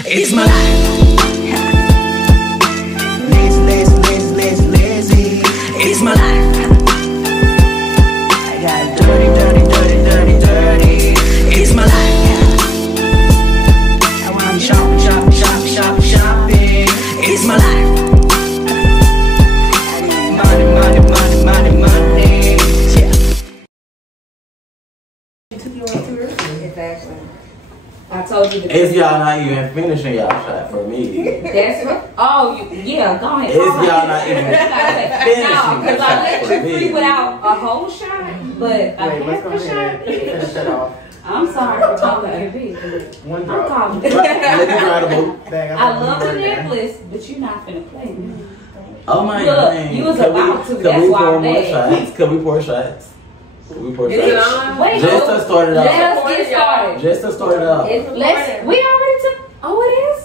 It's my life. Lazy. It's my life. I got dirty. It's my life. I want shopping. It's my life. Money. Yeah. You took your own tour? Exactly. I told you. It's y'all not even finishing y'all shot for me. That's right. Oh, yeah, go ahead. It's y'all not even finishing No, because I let for you free me. without a whole shot, but a half a shot. Finish that off. I'm sorry for calling it big. One I'm drop. calling Let it. me try the boat. Dang, I love the necklace, but you're not finna play with me. Oh my Look, god. you was about to, that's why I'm mad. Could we pour shots? Wait, Just to start it let off. us get started. Just to start it off. We already took. Oh, it is.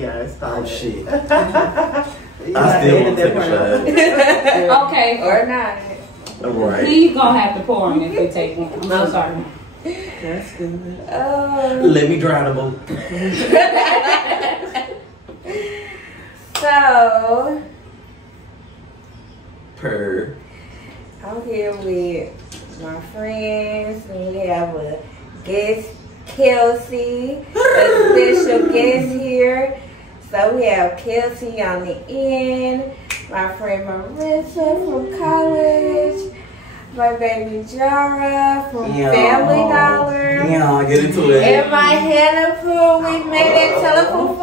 Yeah, it's Oh started. shit. You I still want to take part a shot. Okay. Or not. Alright. He's gonna have to pour him if we take one. I'm so sorry. That's good. Let me dry the boat. So, Per. I'm here with my friends, and we have a guest, Kelsey, a special guest here. So we have Kelsey on the end, my friend Marissa from college, my baby Jara from Family Dollar, Yeah, get into it. and my Hannah Pooh. We made that telephone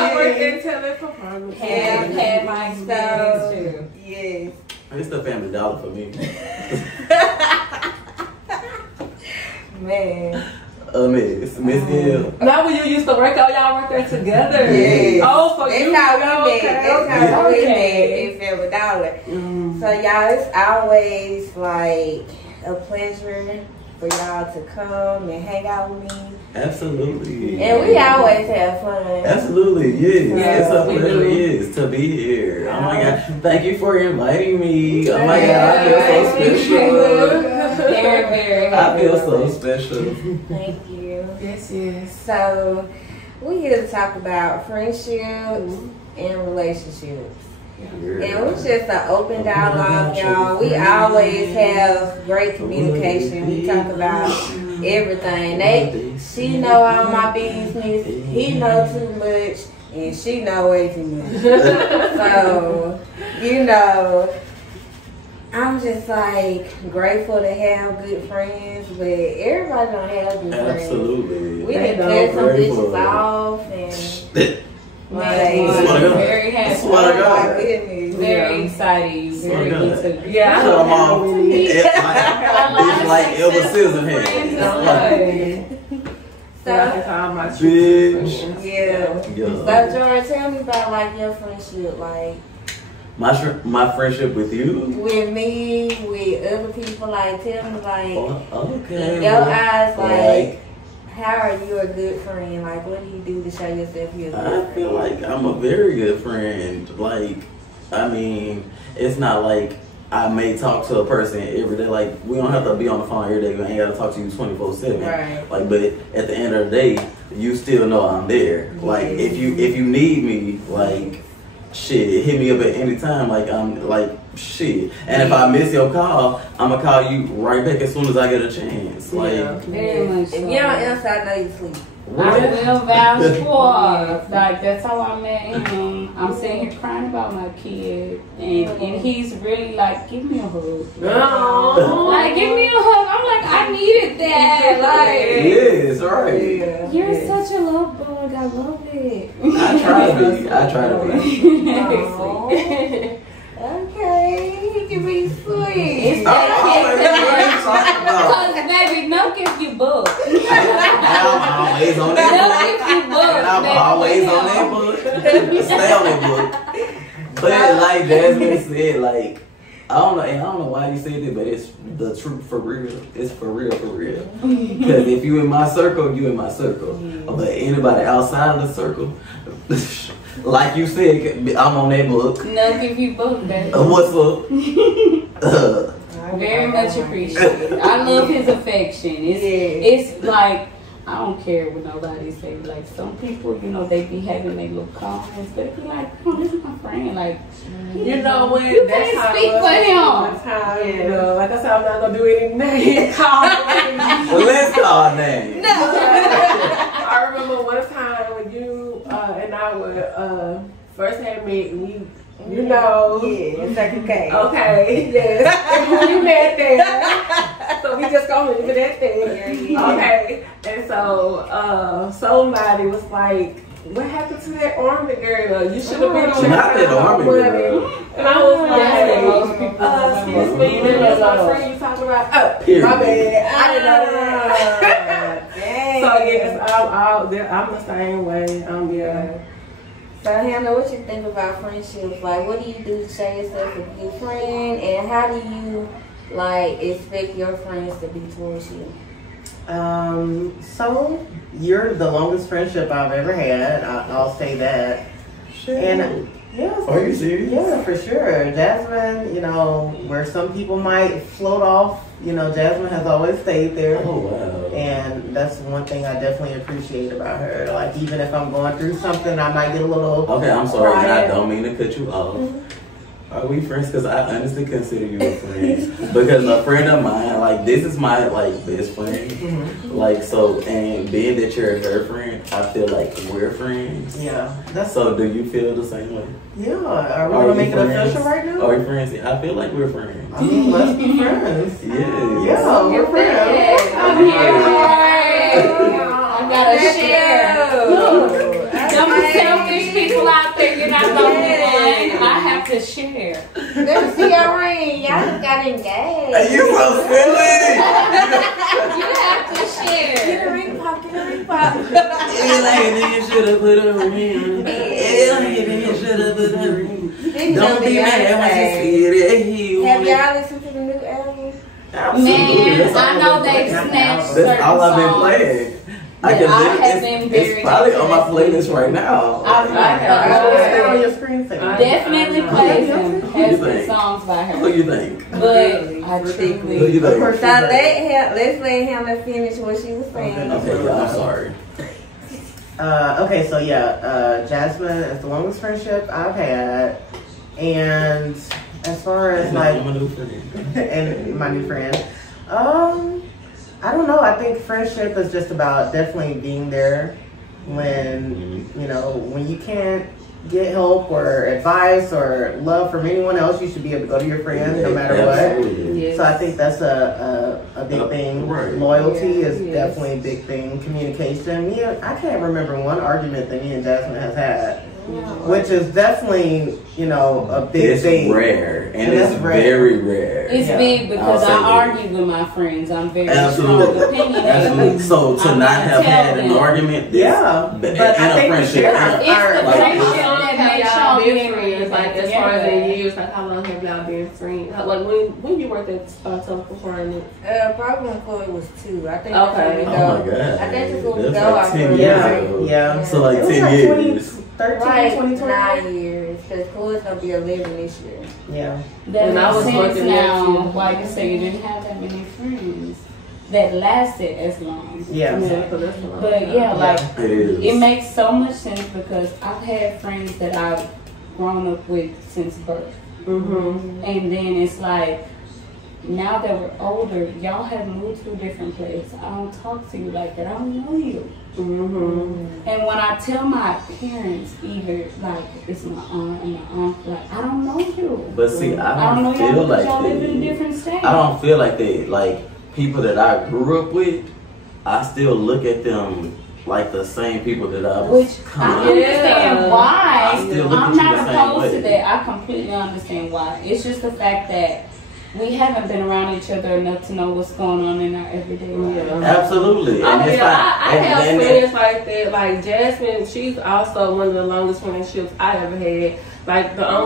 I worked in telephone. Had my experience too. Yes. It's the Family Dollar for me. Man. Miss Hill. Not when you used to work out, y'all worked there together. Yes. Oh, for That's you. how we met. That's how we met Okay. in Family Dollar. So y'all, it's always like a pleasure for y'all to come and hang out with me. Absolutely. And we always have fun. Absolutely, yes. Yes, It's a we pleasure, do. yes, to be here. Oh my god. Thank you for inviting me. Oh my god, I feel so special. Very, very I happy. feel so special. Thank you. Yes. So we here to talk about friendships and relationships. And it's just an open dialogue, y'all. We always have great communication. We talk about everything. She know all my business. He know too much, and she know way too much. So, you know, I'm just like grateful to have good friends, but everybody don't have good friends. Absolutely. We done cut some bitches off, and Like, Very happy. Swear to God. my goodness. Very excited. Very Swear to God. good too. Yeah, Come on. It's like Elvis Scissorhands. So, Bitch. yeah. Yeah. So, Jordan, tell me about like your friendship, like My friendship with you? with me, with other people. Like, tell me, like, Okay. in your eyes, like, Like, how are you a good friend? Like, what do you do to show yourself you're a good I feel friend? like I'm a very good friend. Like, I mean, it's not like I may talk to a person every day. Like, we don't have to be on the phone every day. We ain't got to talk to you 24/7. Right. Like, but at the end of the day, you still know I'm there. Like, if you need me, like, shit, hit me up at any time. Like, I'm like, shit. And if I miss your call, I'ma call you right back as soon as I get a chance. Like, Very much If so. you don't answer, I know you sleep. I will vouch for. Like, that's how I met him. I'm sitting here crying about my kid, and he's really like, give me a hug. Like, give me a hug. I'm like, I needed that. Like, yes, right. you're such a love bug. I love it. I try to be. Aw. Okay, he can be sweet. Because, baby, milk if you book. I'm always on Milk that if you book. book. And I'm baby. always on that book. Stay on that book. But like Jasmine said, like, I don't know why you said it, but it's the truth for real. It's for real, for real. Because if you in my circle, you in my circle. But anybody outside of the circle, like you said, I'm on that book. Milk if you book, baby. What's up? Very much appreciated. I love his affection. It's like, I don't care what nobody say. Like, some people, you know, they be having their little comments, but they be like, oh, this is my friend. Like, You know what? you That's can't how speak it was for one him. time, you know, like I said, I'm not gonna do any name calling. Well, let's call names. I remember one time when you and I were first had met, you know. Yeah, Circle K. Okay, yes. You met there. So we just gonna leave it at that. Okay. And so somebody was like, what happened to that Army girl? You should have been checking Not that Army girl. And I was That's like, what excuse me, that was my friend you talking about. Oh, Period. my bad. I didn't know that. Dang. So yes, I'm the same way. Yeah. So Hannah, what you think about friendships? Like, what do you do to show yourself a good friend, and how do you like expect your friends to be towards you? So you're the longest friendship I've ever had. I'll say that. And yeah, Are you serious? Yeah, for sure. Jasmine, you know, where some people might float off, you know, Jasmine has always stayed there. Oh, wow. And that's one thing I definitely appreciate about her. Like, even if I'm going through something, I might get a little. Okay, I'm sorry. And I quiet. don't mean to cut you off. Are we friends? Because I honestly consider you a friend. Because a friend of mine, like, this is my, like, best friend. Like, so, and being that you're her friend, I feel like we're friends. Yeah. That's So, do you feel the same way? yeah. Are we Are gonna we make it friends? official right now? Are we friends? I feel like we're friends. I mean, let's be friends. Yeah. Yeah, we're friends. I'm here. I gotta share. Look. Them selfish people out there, you're not the only one. I have to share. Let me see your ring. Y'all just got engaged. Hey, you so silly! You have to share. Get a ring pop. Get a ring pop. You should have put a ring. You should have put a ring. Don't be mad when you see it. Have y'all listened to the new album? Man, I know they snatched certain That's all I've been songs. playing. I But can I live, have been very it's probably on my playlist right now. I Stay on have your screen saver. definitely played some you has think? some songs by Who her. you think? But I Who you truly, think? course. So let's let Hannah finish what she was saying. Okay, yeah, I'm sorry. Okay, so yeah, Jasmine is the longest friendship I've had, and as far as like, I'm a new friend. and my new friend, I don't know. I think friendship is just about definitely being there when you know when you can't get help or advice or love from anyone else. You should be able to go to your friend no matter what. Absolutely. So I think that's a big thing. Right. Loyalty is Yes. definitely a big thing. Communication. I can't remember one argument that me and Jasmine has had, which is definitely, you know, a big It's thing. rare, and And it's that's rare. very rare. it's Yeah. big because I'll say I that. argue with my friends. I'm very Absolutely. strong opinionated. Absolutely. So to I'm not gonna have tell had an them. argument, Yeah, in but a I think friendship, we should. It's the Like, friendship How that long makes have y'all y'all been very friends? Like, as far as in years, like, how long have y'all been friends? Like, when you worked at Telephone Probably when Chloe was 2. I think that's Okay. when we Oh go. my god, I think that's when we that's go. like 10 years Yeah, ago. yeah. So like It was 10 like years. 2013, Like 2012. 9 years, because Chloe's gonna be 11 this year. Yeah. That And I makes was sense working there, now too. why you say you didn't have that many friends that lasted as long. Yeah. Yeah, because that's a lot. But yeah, like It is. it makes so much sense because I've had friends that I've grown up with since birth. Mm-hmm. And then it's like, now that we're older, y'all have moved to a different place. I don't talk to you like that. I don't know you. Mm-hmm. And when I tell my parents, either like it's my aunt and my uncle, like I don't know you. But see, I don't know feel y'all because like y'all live in a that. different state. I don't feel like that. Like people that I grew up with, I still look at them like the same people that I was Which I coming up. understand Yeah. why. I still look I'm at you not the same opposed to way. that. I completely understand why. It's just the fact that we haven't been around each other enough to know what's going on in our everyday life. Absolutely. I And mean, it's I not. have and friends like that. Like Jasmine, she's also one of the longest friendships I ever had. Like I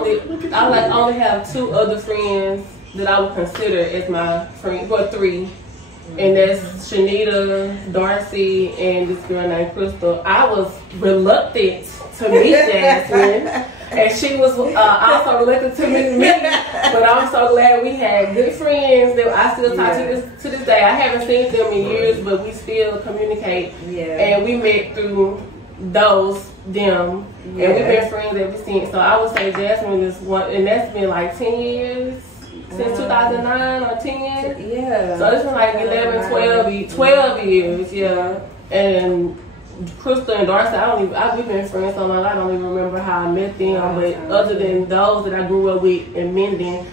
only have 2 other friends that I would consider as my friend. Well, 3. And that's Shanita, Darcy, and this girl named Crystal. I was reluctant to meet Jasmine And she was also reluctant to meet me, but I'm so glad we had good friends that I still talk to this day. I haven't seen them in years, but we still communicate. Yeah. And we met through them, and we've been friends ever since. So I would say Jasmine is one, and that's been like 10 years. Since 2009 or 10? Yeah. So it's been like 11, 12 years, yeah. And Crystal and Darcy, we've been friends so long, I don't even remember how I met them. But other than those that I grew up with in Minden,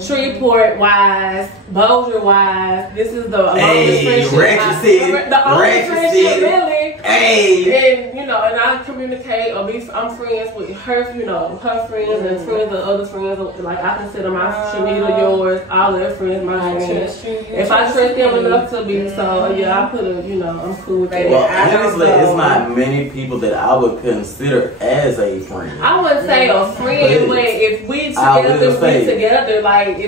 Shreveport wise, Bossier wise, this is the longest friendship. The only friendship really. And and I communicate I'm friends with her, her friends and friends of other friends. Like I consider my Shanita yours, all their friends my friends. If I trust them enough to be, so yeah, I put I'm cool with that. Well, honestly, it's not many people that I would consider as a friend. I wouldn't say a friend, but if we together, like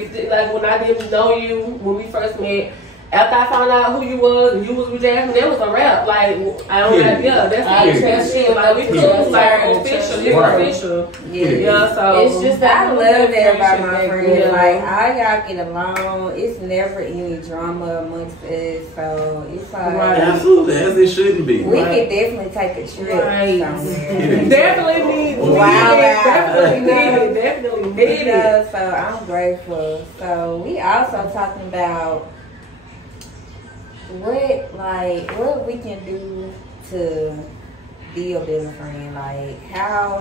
when I didn't know you when we first met. After I found out who you was and you was with Jasmine, that was a wrap. Like that's trust you. Like we cool, like official. It's official. Yeah. So it's just I love that about my friends. Like all y'all get along. It's never any drama amongst us. So it's like absolutely as it shouldn't be. We could definitely take a trip somewhere. Definitely need. Definitely need it. So I'm grateful. So we also talking about. What we can do to be a better friend? Like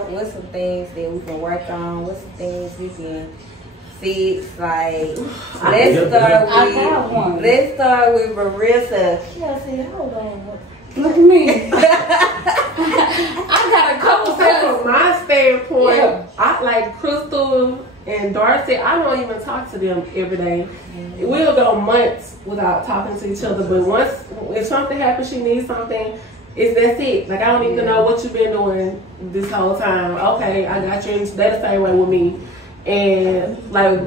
what's some things that we can work on? What's some things we can fix? Like let's start with Marissa. Chelsea, hold on. Look at me. I got a couple from my standpoint, I like Crystal and Darcy, I don't even talk to them every day. We'll go months without talking to each other, but if something happens, she needs something, that's it. Like, I don't even know what you've been doing this whole time. Okay, I got you. That's the same way with me. And, like,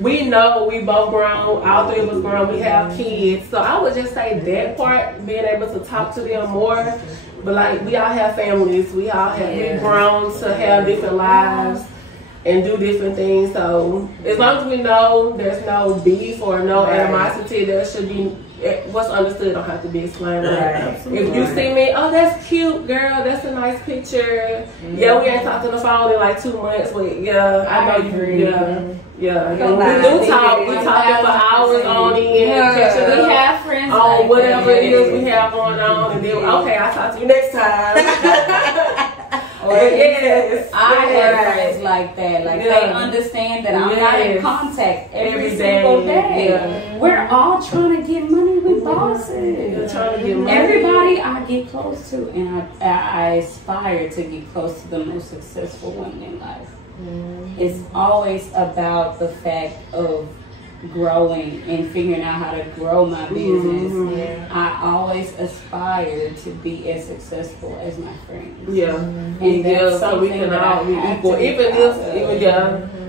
we know we both grown. All three of us grown. We have kids. So I would just say that part, being able to talk to them more. But, like, we all have families. We grown to have different lives and do different things. So as long as we know there's no beef or no animosity, there should be what's understood don't have to be explained. If you see me, oh, that's cute, girl, that's a nice picture. Yeah, we ain't talked on the phone in like 2 months, but yeah, I know you. Yeah. We do talk. We talking for hours on end. We have friends on whatever it is we have going on, and then okay, I'll talk to you next time. Yes, I have friends like that. Like they understand that I'm not in contact every single day. Yeah. We're all trying to get money with bosses. Trying to get money. Everybody I get close to, and I aspire to get close to the most successful women in life. It's always about the fact of growing and figuring out how to grow my business. I always aspire to be as successful as my friends. And that's so we can all be equal.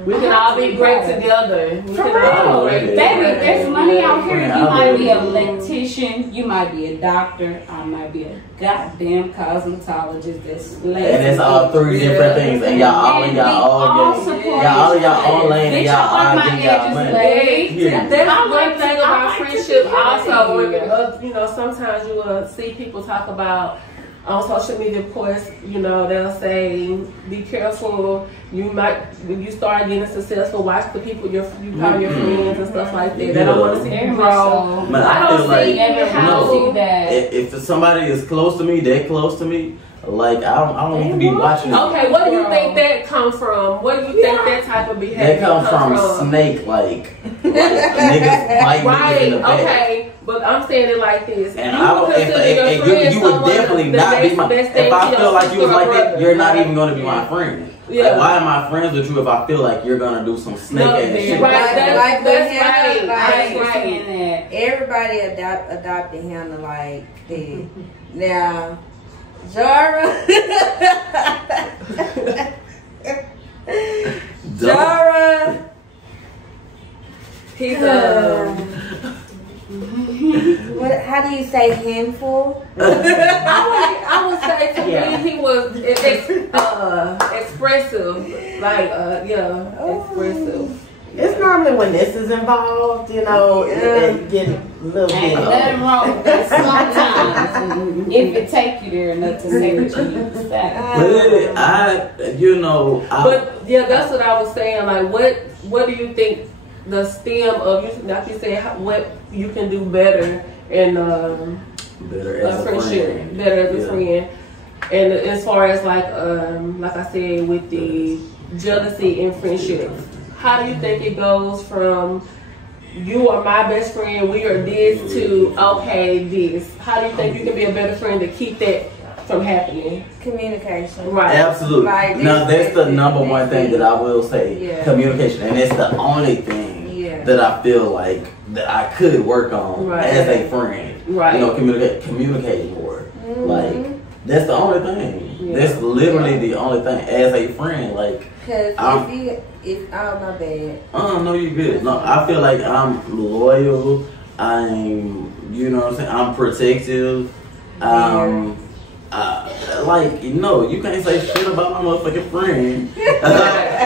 We can all be great together. For real, baby, there's money out here. You might be an electrician, you might be a doctor, I might be a goddamn cosmetologist. And it's all three different things, and y'all all in y'all own lane, and y'all all getting y'all money. That's one thing about friendship. Also, sometimes you will see people talk about on social media, of course, they'll say, be careful. When you start getting successful, watch the people you call your friends and stuff like that. They don't want to see you grow. But I don't see that. If somebody is close to me, they're close to me. Like I don't need to be watching. Okay, what do you think that come from? What do you think that type of behavior comes from? Snake like niggas bite niggas in the back. Okay, but I'm saying it like this. And you would definitely not be my. If I feel like you was like that, you're not even going to be my friend. Like, why am I friends with you if I feel like you're gonna do some snake ass shit? That's right. Everybody adopted him like that. Now, Jara. Jara. He's How do you say handful? I would say to Yeah. me he was expressive, like expressive. It's normally when this is involved, you know, it get a little Ain't bit. nothing wrong with that sometimes. If it take you there enough to say what you need to say. But yeah, that's what I was saying. Like, what do you think the stem of, like you said, what you can do better in better as a friendship, friend. better as a friend, and as far as like I said, with the jealousy in friendships, how do you think it goes from you are my best friend, we are this, to okay, this? How do you think you can be a better friend to keep that from happening? Communication. Right. Absolutely. Like, Now that's the number one thing that I will say. Yeah. Communication, and it's the only thing that I feel like that I could work on as a friend. Right. You know, communicate more. Like that's the only thing. Yeah. That's literally the only thing as a friend. Like, Because if oh my bad. no, you good. No, I feel like I'm loyal. I'm, you know what I'm saying. I'm protective. Like, no, you can't say shit about my motherfucking friend.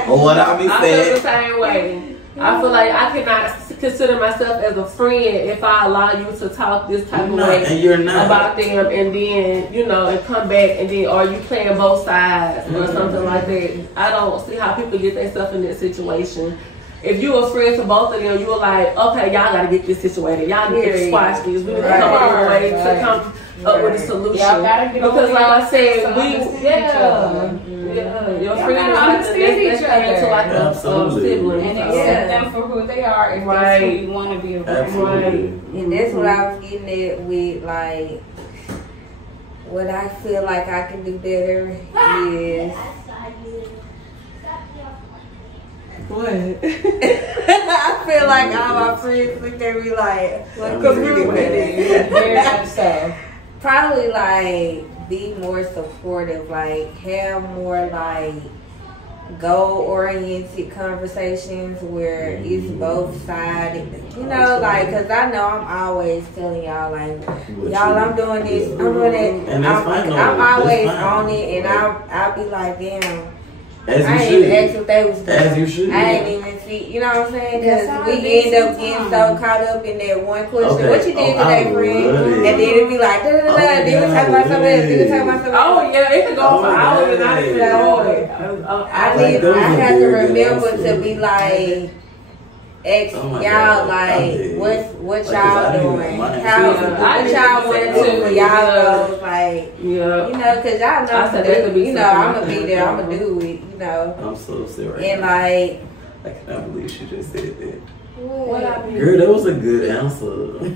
Or what I be I feel saying. the same way. I feel like I cannot consider myself as a friend if I allow you to talk this type of way And you're not. about them, and then and come back, and then are you playing both sides or something like that? I don't see how people get themselves in that situation. If you a friend to both of them, you were like, okay, y'all gotta get this situated. Y'all need to squash this. We need to come up with a way to come up with a solution. Y'all gotta get because, like I said, your Y'all friend gotta understand each other. to like a Absolutely. sibling. And So. accept them for who they are if that's who you want to be around. Absolutely. And that's what I was getting at with, like, what I feel like I can do better is. What? I feel like all my friends look at me like, because we can better. Very much so. Probably like be more supportive, like have more like goal-oriented conversations where it's both sides, you know, like, because I know I'm always telling y'all, like, y'all, I'm doing this, I'm doing that, And that's fine, I'm that's always fine. on it, and I'll be like, damn, As I you ain't even should. asked what they was doing. As you should. I ain't even see, you know what I'm saying? That's Because how we it is end up getting so sometimes. caught up in that one question. Okay. What you did I today, friend? love it. And then it'd be like, da da da, Oh, then we talk about something else, then we talk about something else. Oh yeah, it could go for hours and I didn't yeah. know it. I have to remember to awesome. be like, ask Oh my y'all, God, I like, did. what Like, 'cause I y'all didn't doing? even mind. How, Yeah, what I y'all didn't want to even do say for that. y'all goals? Like, Yeah. you know, because y'all know, I said that could be you know, something I'm going to be there, I'm like going to do it, you know. I'm so serious. And like, I cannot believe she just said that. What I mean? Girl, that was a good answer.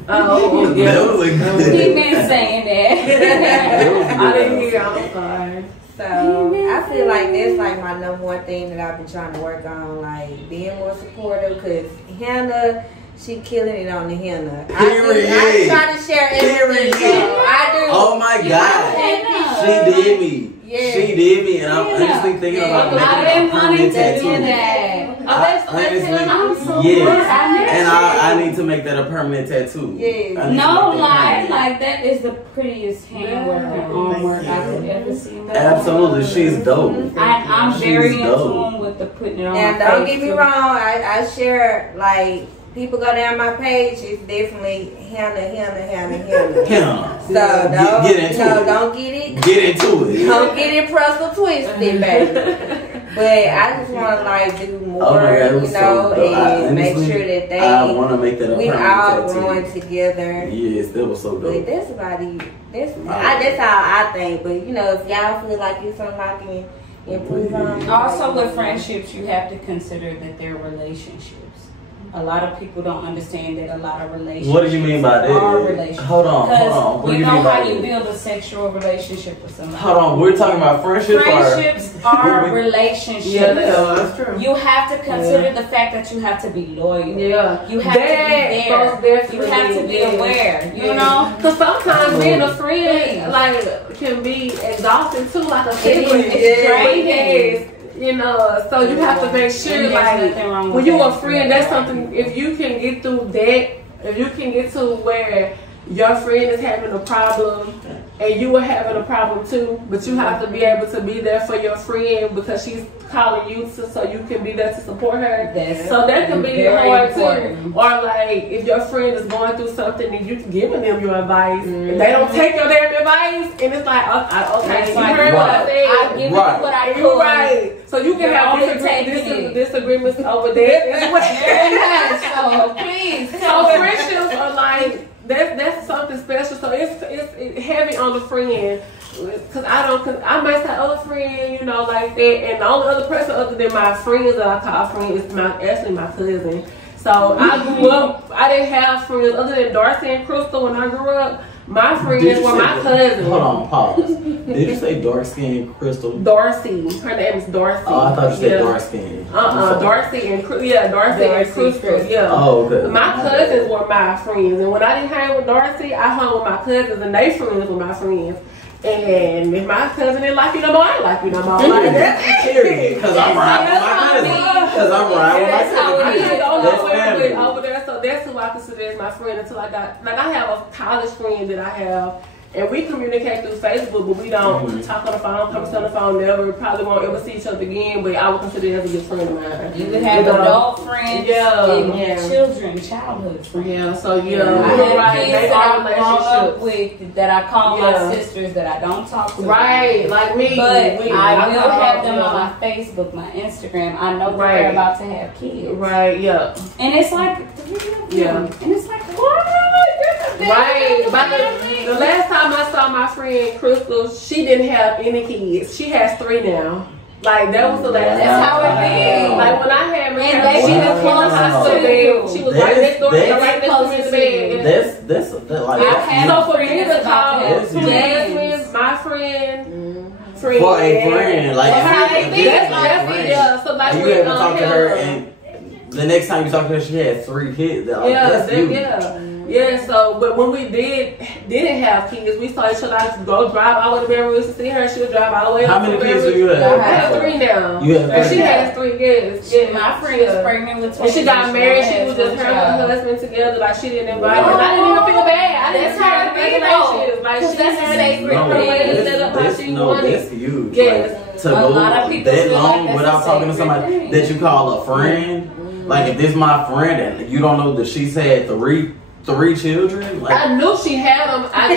Oh yeah. That was a good He been saying that. I didn't hear. I'm sorry. so I feel like that's like my number one thing that I've been trying to work on, like being more supportive, because Hannah, she killing it on the Hannah. I Period. try to share everything. Period. I do. Oh my God. She did me. Yeah. She did me, and I'm honestly thinking about I've making a been wanting permanent to do tattoo. that. Honestly, I'm so yes. glad. And I need to make that a permanent tattoo. Yeah. I need to No make that lie, permanent. like that is the prettiest handwork and arm work I could ever see. Absolutely, she's dope. I'm very She's in dope. tune with the putting it on. Now, my don't face, get me too. wrong. I share, like, people go down my page. It's definitely Hannah. Hannah. So don't Get into it. don't get it. Get into it. Don't get it pressed or twisted, baby. But I just want to like do more, Oh my God, it was you know, so dope. and make Honestly, sure that I want to make that a we permanent all tattoo. growing together. Yes, that was so But dope. that's about it. That's how I think. But you know, if y'all feel like it's something I can improve on. Also, with friendships, you have to consider that they're relationships. A lot of people don't understand that a lot of relationships What do you mean by that? are relationships. Hold on. What do You you know mean by how you that? build a sexual relationship with somebody. Hold on, we're talking about friendships. Friendships are relationships. Yeah, that's true. You have to consider the fact that you have to be loyal. Yeah. You have to be there. You have to be aware. You know? Because sometimes being a friend, like, can be exhausting too, like a sibling. It's draining. Yes. You know, so you have to make sure, And there's like, nothing wrong when with you that. a friend, that's something, if you can get through that if you can get to where your friend is having a problem and you are having a problem too, but you have to be able to be there for your friend because she's calling you so you can be there to support her. So that can be hard too. Or like if your friend is going through something and you giving them your advice and they don't take your damn advice and it's like, okay, you heard what I said. I give you what I could. Right. So you can have disagreements over there as well. So please. So friendships are like that's something special. So it's heavy on the friend. Cause I might say, oh friend, you know, like that, and the only other person other than my friends that I call friend is actually my cousin. So I grew up, I didn't have friends other than Darcy and Crystal when I grew up. My friends were my cousins. Hold on, pause. Did you say dark skin Crystal? Darcy. Her name is Darcy. Oh, I thought you said dark skin. Darcy and Crystal. Yeah. Oh, okay. My cousins were my friends, and when I didn't hang with Darcy, I hung with my cousins, and they friends with my friends. And if my cousin didn't like you no more, I didn't like you no more. Like, that's period. Because I'm riding with my cousin. Because I'm riding with my cousin. I don't know where we went over there, so that's who I consider as my friend until I got, like I have a college friend that I have, and we communicate through Facebook, but we don't talk on the phone, converse on the phone, never, probably won't ever see each other again, but I would consider it as a good friend of mine. You can have adult friends and children, childhood friends. Yeah, so I have kids I grown up with that I call my sisters that I don't talk to. Right, like me. But I will have them on my Facebook, my Instagram. I know that they're about to have kids. Right, yeah. And it's like, and it's like, what? Right, but the last time I saw my friend Crystal, she didn't have any kids. She has 3 now. Like that was the last. That's how it is. Like when I had my she was in the hospital bed. She was right next door to me, right next to me in the bed. That's like. So for me to call Jasmine my friend. For a friend, like yeah. So like you ever talk to her and the next time you talk to her, she had 3 kids. Yeah, so, but when we didn't have kids, we saw each other. I would go drive all the way to Baton Rouge to see her. She would drive all the way. How many kids do you have? I have 3 now. You have 3? She has 3 kids. Yeah, my friend is pregnant with 2. And she got married. She was just her and her husband together. Like she didn't invite her. I didn't even feel bad. I didn't care. Like she had her way to set up how she wanted. That's huge. Yes. To go that long without talking to somebody that you call a friend. Like if this is my friend and you don't know that she's had 3 children. Like, I knew she had them. I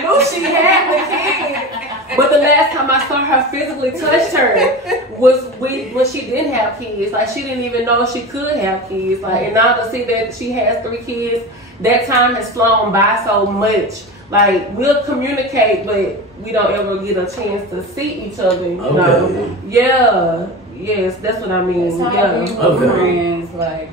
knew she had the kids. But the last time I saw her physically touched her was when she didn't have kids. Like she didn't even know she could have kids. Like and now to see that she has 3 kids, that time has flown by so much. Like we'll communicate, but we don't ever get a chance to see each other. You know? Yeah. Yes, that's what I mean. That's how I be with friends. Like.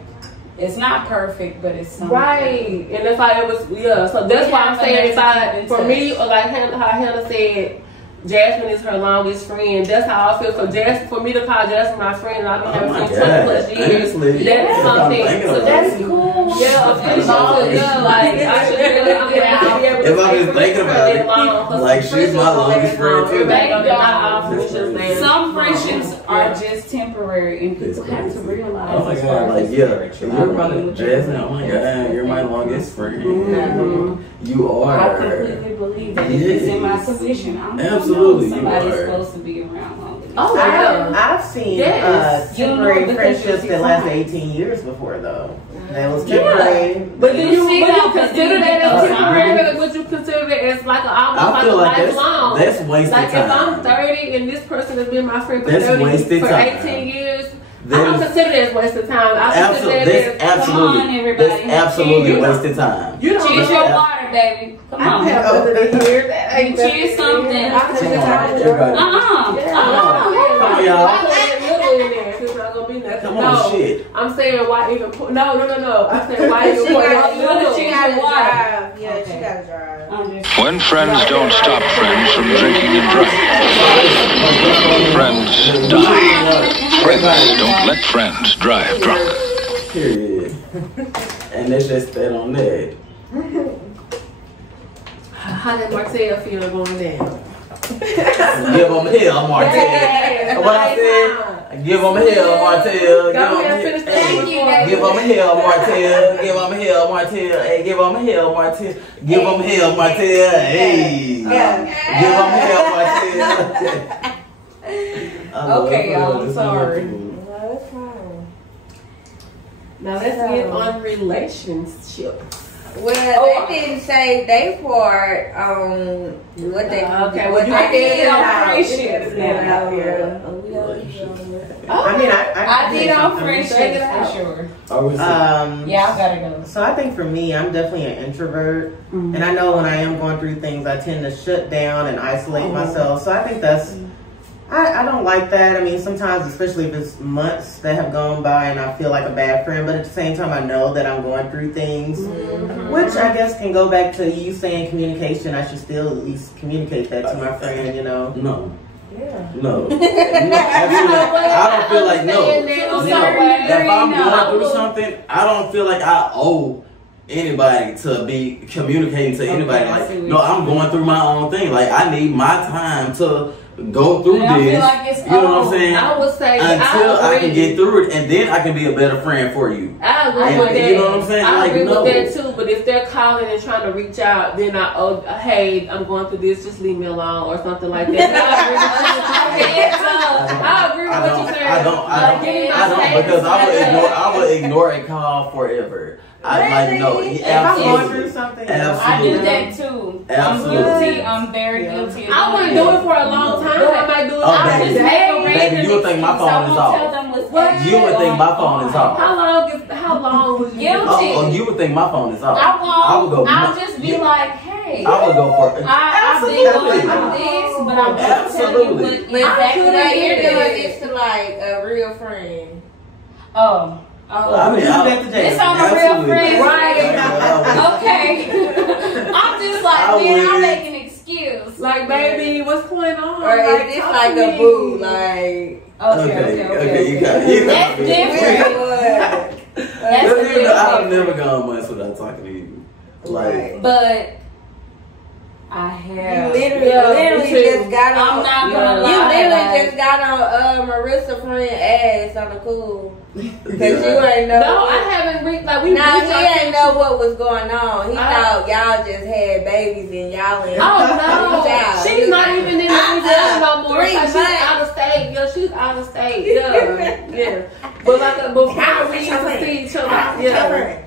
It's not perfect, but it's something. Right. And if I ever, so that's why I'm saying, for me, like how Hannah said, Jasmine is her longest friend. That's how I feel. So for me to call Jasmine my friend, and I've been having 20 plus years. That's something. So that's cool. Yeah, like I should be able to if I'm just thinking about it, like she's my longest friend too. Some friendships are just temporary, and people have to realize. Oh my god, like you're probably Jasmine. Oh my god, you're my longest friend. You are. I completely believe that it's in my position. Absolutely, somebody's supposed to be around longer. Oh, I've seen temporary friendships that last 18 years before, though. That was temporary. But do you consider that as temporary? Would you consider it as like almost like lifelong? That's wasted like time. Like if I'm 30 and this person has been my friend for 18 years. I don't consider it as wasted time. I consider it as absolutely wasted time. You don't cheers your water, baby. Come on. Cheers something. Come on, shit. I'm saying why even put no. I'm saying why even put she gotta drive. Yeah, she gotta drive. When friends don't stop friends from drinking and driving, friends die. Friends don't let friends drive drunk. Period. And that's just that on that. How did Martell feel going down? Give them hell, Martell. What I said? Give him hell, Martell. Go ahead, finish that. Thank you, baby. Give him hell, Martell. Give him hell, Martell. Hey, give him hell, Martell. Give him hell, Martell. Hey. Give him hell, Martell. Okay, y'all, I'm sorry. No, it's fine. Now let's get on relationships. Well, they didn't say they part on what they. Okay, what well, you they did did on out. friendships Yeah, now. yeah. I mean, I I did on something. friendships Check it out. for sure. Yeah, I gotta go. So I think for me, I'm definitely an introvert, and I know when I am going through things, I tend to shut down and isolate myself. So I think that's. I don't like that. I mean, sometimes, especially if it's months that have gone by and I feel like a bad friend, but at the same time, I know that I'm going through things, which I guess can go back to you saying communication. I should still at least communicate that to my friend, No. Yeah. No. Absolutely. I don't feel like no. If I'm going through something, I don't feel like I owe anybody to be communicating to anybody. Like, no, I'm going through my own thing. Like, I need my time to go through I this. feel like it's you know what I'm saying? I would say until I can get through it, and then I can be a better friend for you. I agree And with that. you know what I'm saying? I Like, agree no. with that too. But if they're calling and trying to reach out, then hey, I'm going through this. Just leave me alone or something like that. I agree with what you're saying. I don't because I would ignore a call forever. I no, If I'm going through absolutely. something, I do Absolutely. that too. Absolutely. I'm guilty. I'm very guilty. I wouldn't do it for a long time. I might do it. Oh, I baby. just make a Baby, random you would think my excuse. phone I is won't off. tell them what's What? You would think my phone is off. How long would you Guilty. Oh, you would think my phone is off. I won't. I would go. I'll just be like, hey. I would go for it. I've been going through this, but I'm just telling you Absolutely. what exactly But what you're doing it is. this to like a real friend. I mean, This on a real absolutely. friend, right? Yeah, Okay. I'm just like, I man, I'm would. making an excuse. Like, baby, what's going on? Or is this talk like to a me. boo? Like, Okay, you got it. That's different. That's a I've different. never gone months without talking to you. Like, Right. But I you have. literally just got on. I'm not gonna You lie. literally like, just got on Marissa friend ass on the cool. Cause Yeah. you ain't know. No, I haven't reached. Like, we Nah, reached he out ain't to- know what was going on. He I- thought y'all just had babies and y'all ain't. Oh no, Child. she's not even in Louisiana no more. 3 Like, she's months. out of state. Yeah, she's out of state. Yeah. But like before we used to see each other. Yeah.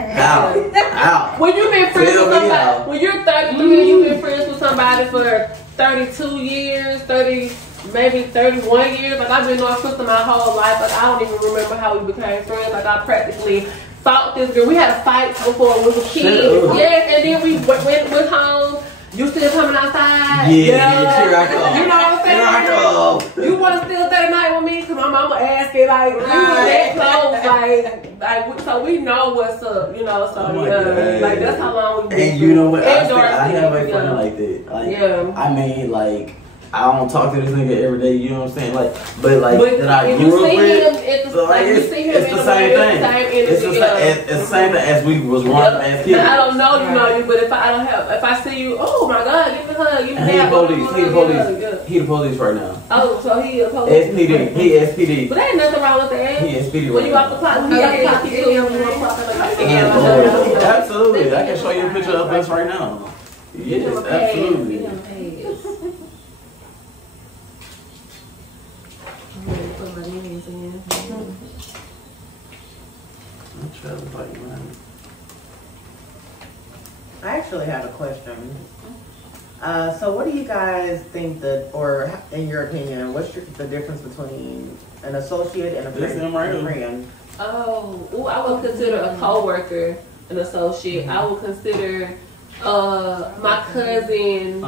Ow. When you've been friends Tell with me somebody, how. when you're 33, you've been friends with somebody for 32 years, 30, maybe 31 years. Like, I've been knowing sister my whole life. Like, I don't even remember how we became friends. Like, I practically fought this girl. We had fights before we were kids. Shut up. Yes, and then we went home. You still coming outside? Yeah, here I come. You know what I'm saying? Here I come. You want to still stay the night with me? Cause my mama asking, like, we were that close, so we know what's up, you know. So Oh my yeah, God. like that's how long we've been. And you know what? I And Dorothy, have a friend yeah. like that. Like, Yeah. I mean, like, I don't talk to this nigga every day. You know what I'm saying? Like, but like But that I if you grew up see with. him, it's So like, you it's see him the in the same morning, thing. it's the same It's the energy. same thing as we was running as kids. I don't know you, but if I see you, oh my God, give me a hug, give me He the that. police. He the police. Yeah. He the police right now. Oh, so he a police. SPD. He SPD. But ain't nothing wrong with that. He SPD When right you off the now. clock, when you off the clock, you still you want to clock Absolutely. I can show you a picture of us right now. Yes, absolutely. I'm trying to fight mine. I actually have a question. So what do you guys think that, or in your opinion, what's the difference between an associate and a This friend? him right here. Oh, I would consider a coworker an associate. I would consider my cousin,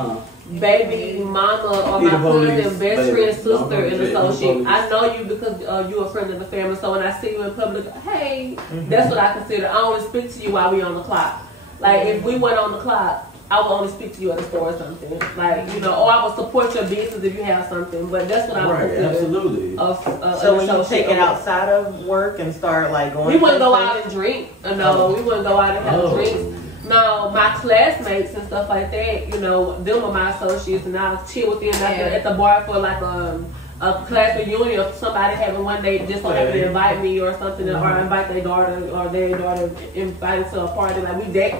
baby mama, or He my the police, cousin, best baby. friend, sister, Don't an he the associate. police. I know you because you're a friend of the family. So when I see you in public, hey, that's what I consider. I only speak to you while we on the clock. Like if we went on the clock, I would only speak to you at the store or something. Like, you know, or I would support your business if you have something. But that's what I would Right, consider. absolutely. So when you take it outside of work and start like going, We wouldn't go out and drink. No, we wouldn't go out and have Oh. drinks. No, my classmates and stuff like that, you know, them are my associates, and I'll chill with them at the bar for like a class reunion of somebody having one day just so they can invite me or something, or invite their daughter or their daughter invited to a party. Like we date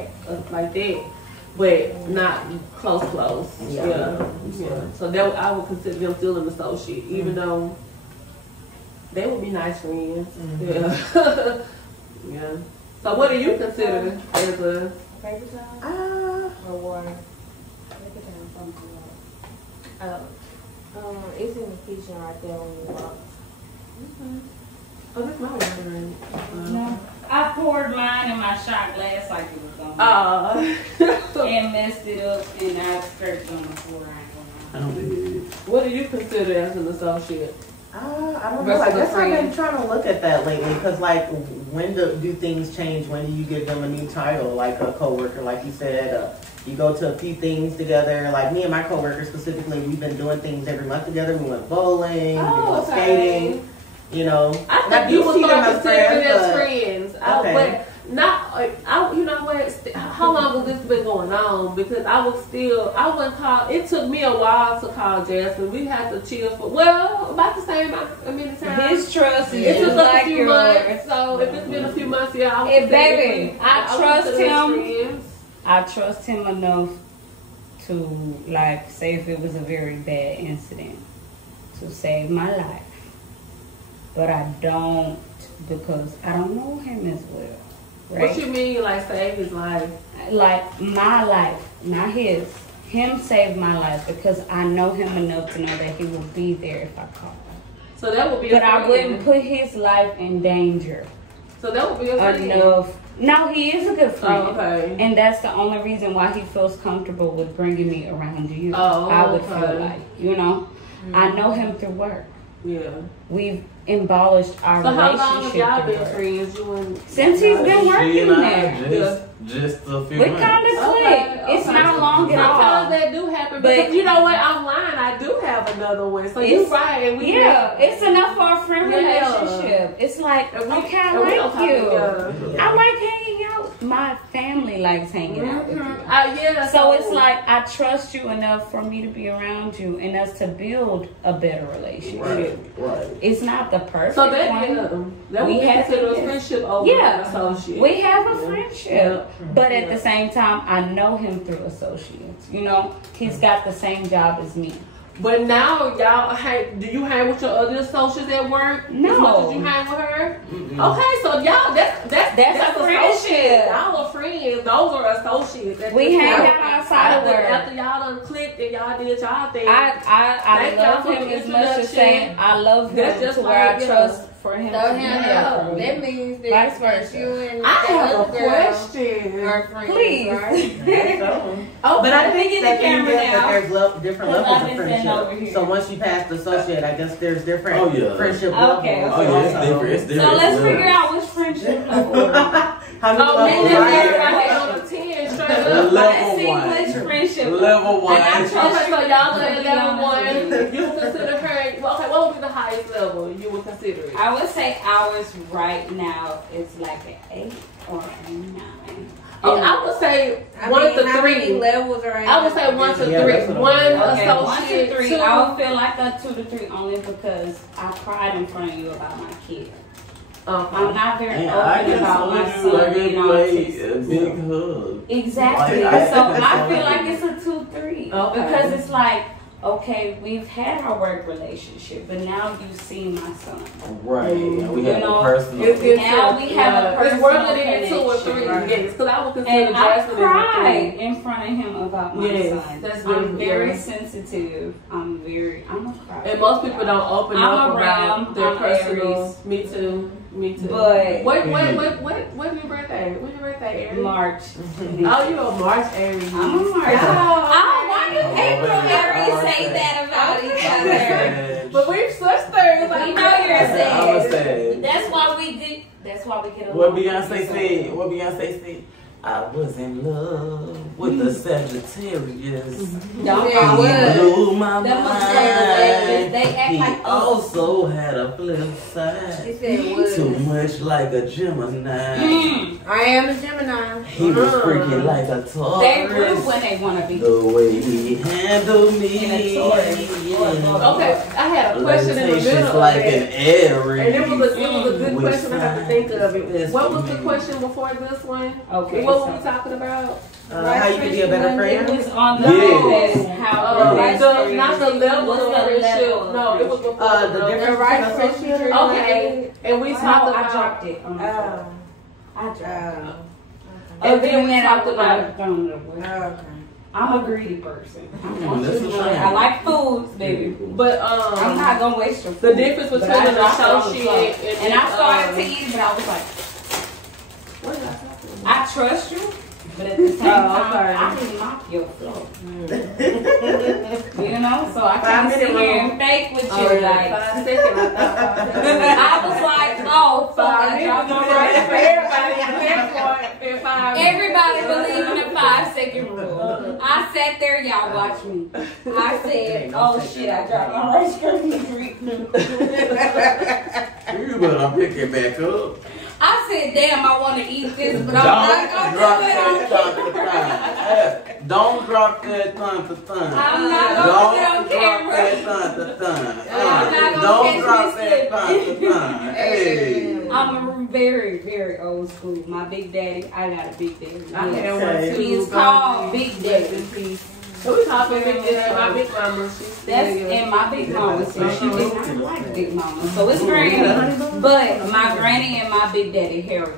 like that, but not close. Yeah. So that I would consider them still an associate, even though they would be nice friends. Yeah. Yeah. So what do you consider as a Favorite time? Or favorite time from it's in the kitchen right there when you walk. Oh, that's my water. No. I poured mine in my shot glass like it was on and messed it up, and I scraped on the floor. I don't do What do you consider as an associate? I don't know. I guess I've been trying to look at that lately because, like, when do things change? When do you give them a new title, like a coworker, like you said? You go to a few things together. Like me and my coworker specifically, we've been doing things every month together. We went bowling, we went skating. You know, I think you would start considering as friends. Okay. But not, you know what? How long has this been going on? Because I wouldn't call. It took me a while to call Jasmine. We had to chill for about the same amount of time. His trust is It took just us like a few yours. months. So if it's been a few months, yeah, I would Hey, consider baby, it. I would trust consider us him. friends. I trust him enough to, like, say if it was a very bad incident, to save my life. But I don't, because I don't know him as well. Right? What you mean, like save his life? Like my life, not his. Him saved my life because I know him enough to know that he will be there if I call. So that would be. But I wouldn't put his life in danger. So that would be a friend. Enough. No, he is a good friend. Oh, okay. And that's the only reason why he feels comfortable with bringing me around you. Oh, I would okay. feel like, you know, I know him through work. Yeah. We've embellished our So how relationship. long have y'all through been work. friends? You and Since he's been She working and I there. just a few We months. kind of clicked. It's not long at Sometimes all. that do happen, But- because you know what? I'm lying. I do have another one. So It's- you're right. And we Yeah, it's enough for a friend Yeah. relationship. It's like, And we- okay, I and we don't like have you. to, I like hanging out. My family likes hanging out with you. yeah. So it's like I trust you enough for me to be around you and us to build a better relationship. Right. It's not the perfect So that one. that We would be have considered a to- friendship over Yeah. an associate. We have a friendship, Yeah. but at the same time, I know him through associates. You know, he's got the same job as me. But now y'all do you hang with your other associates at work? No. As much as you hang with her? Okay, so y'all that's a friendship. associates. Y'all are friends. Those are associates. We hang out outside of work. After y'all done clicked and y'all did y'all thing. I Thank y'all love for him the as much as introduction. saying I love That's him just to where I like, trust for him So to be there yeah, for me. that means Vice that versa. you and I that have a other girl question. are friends, Please. right? Oh, But I think Get that the camera that now. there's different 'Cause levels I've of been sitting over friendship. here. So once you pass the associate, I guess there's different Oh, yeah. friendship Okay, levels. Oh yeah, it's also. different. It's different. So let's It's figure different. out which friendship level. How many Oh, levels man, are that's there? right on the 10 straight up. Let's see Level which one. friendship Level one. And I trust Okay, so you y'all to at be level honest one. with you. You would consider her. Well, okay, what would be the highest level you would consider it? I would say ours right now is like an 8 or a 9. Okay, I would say I 1 mean, to how many 3. levels are in I would say 1 to Yeah, 3. that's what I'm One saying. Okay, 1 associate, to 3. 2. I would feel like a 2 to 3 only because I cried in front of you about my kid. I'm not very And I open can about my salute you son like being a autistic. big hug. Exactly. Like, So I feel like it's a 2-3 Okay. because it's like, okay, we've had our work relationship, but now you see my son. Right. And we You have know, a personal. Now we have a It's personal worth it in 2 or 3. connection. Yes, because I would consider And I Jasmine as a cried 3. in front of him about my Yes, son. that's I'm good, very yeah. sensitive. I'm a cry. And most people don't open I'm up a about Ram, their I'm personal. Aries. Me too. Me too. But- when's your birthday? When's your birthday, Aries? March. Oh, you a March Aries. I'm a March. Oh, why do April and Aries say that about each other? But we're sisters. We know you're a I'm a Sag. Sag. That's why we get. That's why we get along. What Beyonce said. I was in love with the Sagittarius. Y'all Yeah, probably what? would. Blew my Them mind. was Sagittarius. They act He like also had a flip She side. said Too what? much like a Gemini. I am a Gemini. He was freaking like a Taurus. They rude when they want to be. The way he handled me. In a Taurus. Okay, I had a question in the middle Flirtatious of like that. an Aries. And it was a good Which question. I have to think of it. side What was is the me? question before this one? Okay. What were we talking about? How you can be a better It friend? was on the Yes. how Not the level What's of the friendship. level of No, it was before The the difference right between friendship. associate. Okay, and we talked I about. dropped it. On the floor. Oh. I dropped it. Oh. And then we talked about throwing it away. Okay. I'm a greedy person. That's what I'm I like foods, baby. But I'm not gonna waste your food. the difference But between I an dropped it on the associate floor. and I started to eat it, but I was like, what did I talk about? I trust you, but at the same time, okay. I can knock your flow. You know, so I can't 5 sit minute here rule. and fake with you. Oh, yeah, Like, 5 seconds. I thought 5 seconds. I was like, oh, fuck, I dropped my right for everybody at that point. In 5 minutes. Everybody believe in the 5-second rule. I sat there, y'all watch me. I said, oh shit, I dropped my rice cream. You better pick it back up. I said, damn, I want to eat this, but I'm Don't not drop gonna that do it time to time. Don't drop that time to time. I'm not gonna Don't get on drop camera. that time to time. I'm not gonna Don't catch drop me that time to time. Hey. I'm a very, very old school. My big daddy, I got a big daddy. I had one too. He is called Big Daddy. So we talking big daddy, my big mama. That's and my big mama said she did not like big mama. So it's granny. But my granny and my big daddy Harry,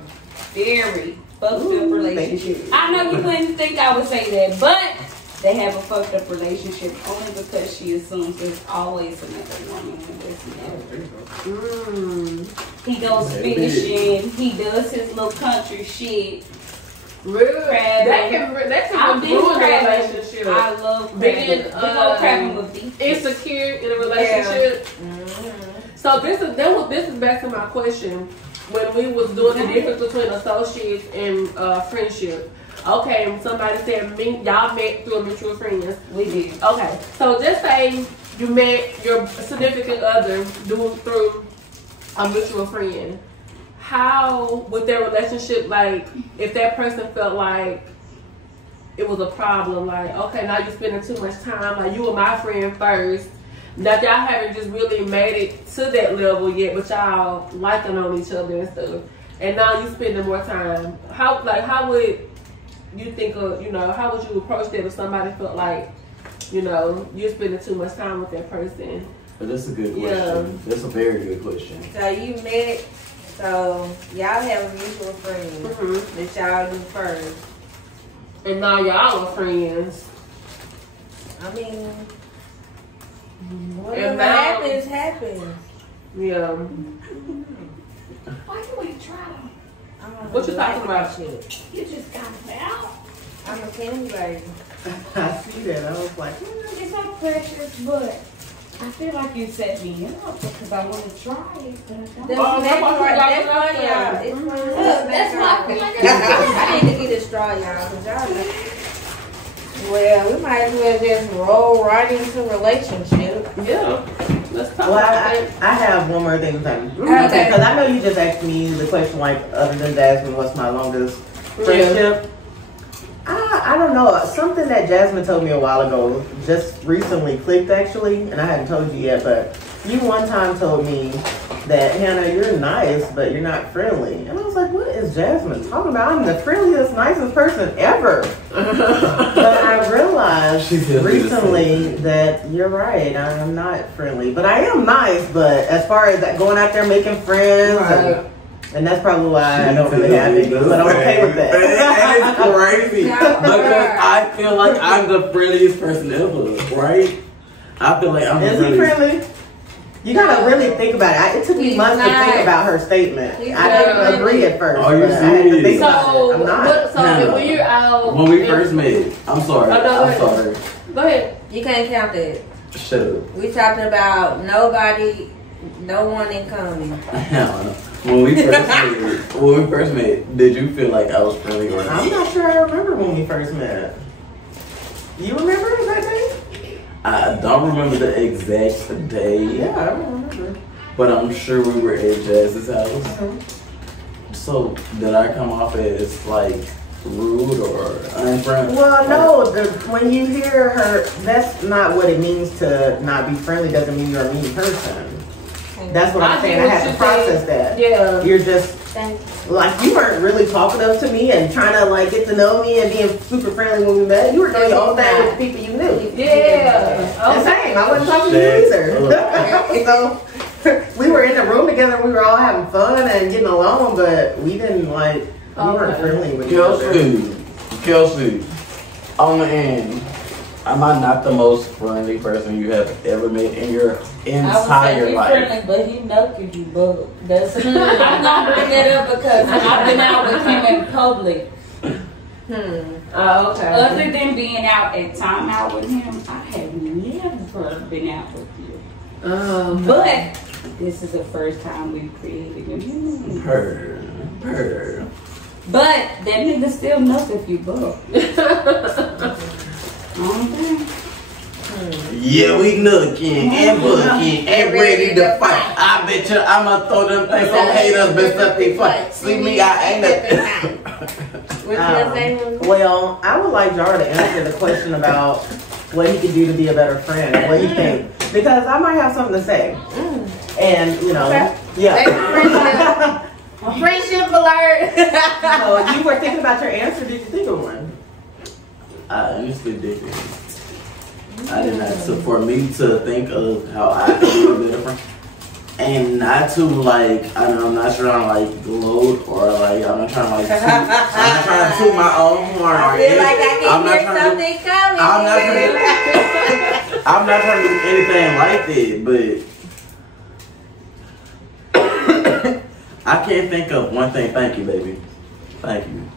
very fucked up relationship. I know you wouldn't think I would say that, but they have a fucked up relationship only because she assumes there's always another woman in this. He goes fishing. He does his little country shit. Really? Crabbing. That I've can been ruin a crabbing. relationship. I love crabbing. Being, We go crabbing with beef. Insecure in a relationship. So this is back to my question. When we was doing the difference between associates and friendship. Okay, somebody said y'all met through a mutual friends. We did. Okay, so just say you met your significant other through a mutual friend. How would their relationship, like, if that person felt like it was a problem, like, okay, now you're spending too much time, like, you were my friend first, now y'all haven't just really made it to that level yet, but y'all liking on each other and stuff, and now you spending more time. How would you think of, how would you approach that if somebody felt like, you're spending too much time with that person? But that's a good question. Yeah. That's a very good question. So you met, so y'all have a mutual friend that y'all do first. And now y'all are friends. I mean, whatever And now- happens, happens. Yeah. Why you ain't try them? I don't What you do talking that about? shit. You just got it out. I'm a candy lady. I see that. I was like, It's not precious, but I feel like you set me up because I want to try it, but I don't. That's why why y'all. It's one of those That's why I feel like I need to get a straw, y'all, because y'all. Well, we might as well just roll right into relationship. Yeah. Let's talk well, about it. I have one more thing to say. Okay. Because I know you just asked me the question, like, other than Jasmine, what's my longest friendship? I don't know. Something that Jasmine told me a while ago just recently clicked, actually, and I hadn't told you yet, but you one time told me that, Hannah, you're nice, but you're not friendly. And I was like, what is Jasmine talking about? I'm the friendliest, nicest person ever. But I realized recently that you're right. I'm not friendly. But I am nice, but as far as that going out there making friends, and that's probably why I don't really have it, but I'm okay with that. And it's crazy because I feel like I'm the friendliest person ever, right? I feel like I'm Is the he friendliest. friendly? You gotta really think about it. It took me He's months to not. think about her statement. He's I not didn't agree at first. Are you but I had to serious? think about So, it. I'm not. so when you're out. When we first met, I'm sorry. Oh, no, I'm go sorry. Go ahead. You can't count that. Shut up. We talking about nobody, no one in common. Hell no. When we first met, did you feel like I was friendly or I'm not? not sure I remember when we first met. You remember that day? I don't remember the exact day, Yeah, I remember. but I'm sure we were at Jazz's house. So did I come off as like rude or unfriendly? Well, no. When you hear her, that's not what it means to not be friendly. Doesn't mean you're a mean person. That's what I'm saying. I had to process that. Yeah. You're just like, you weren't really talkative to me and trying to like get to know me and being super friendly when we met. You were doing your own thing with the people you knew. Yeah. The same. I wasn't talking to you either. So we were in the room together. We were all having fun and getting along, but we didn't like. We weren't friendly with each other. Kelsey, on the end, am I not the most friendly person you have ever met in your entire life? Friendly, but he knuckled you, bug. That's I'm gonna bring that up because I've been out with him in public. Oh, okay. Other than being out at time out with him, I have never been out with you. But this is the first time we've created a memory. Her. But that nigga still knuckled you, bug. Yeah, we nooking and booking and ready to fight. I bet you I'ma throw them things on haters, but something fight. See me, I ain't nothing. Well, I would like Jar to answer the question about what he could do to be a better friend and what you think, because I might have something to say. And you know, yeah. Friendship alert. So you were thinking about your answer. Did you think of one? I honestly didn't. I did not. So for me to think of how I could be a better friend, and not to like, I'm not trying to like gloat or like, I'm not trying to like, I'm not trying to toot my own horn. I feel like I can hear something coming. I'm not trying to do anything like that, but I can't think of one thing. Thank you, baby. Thank you.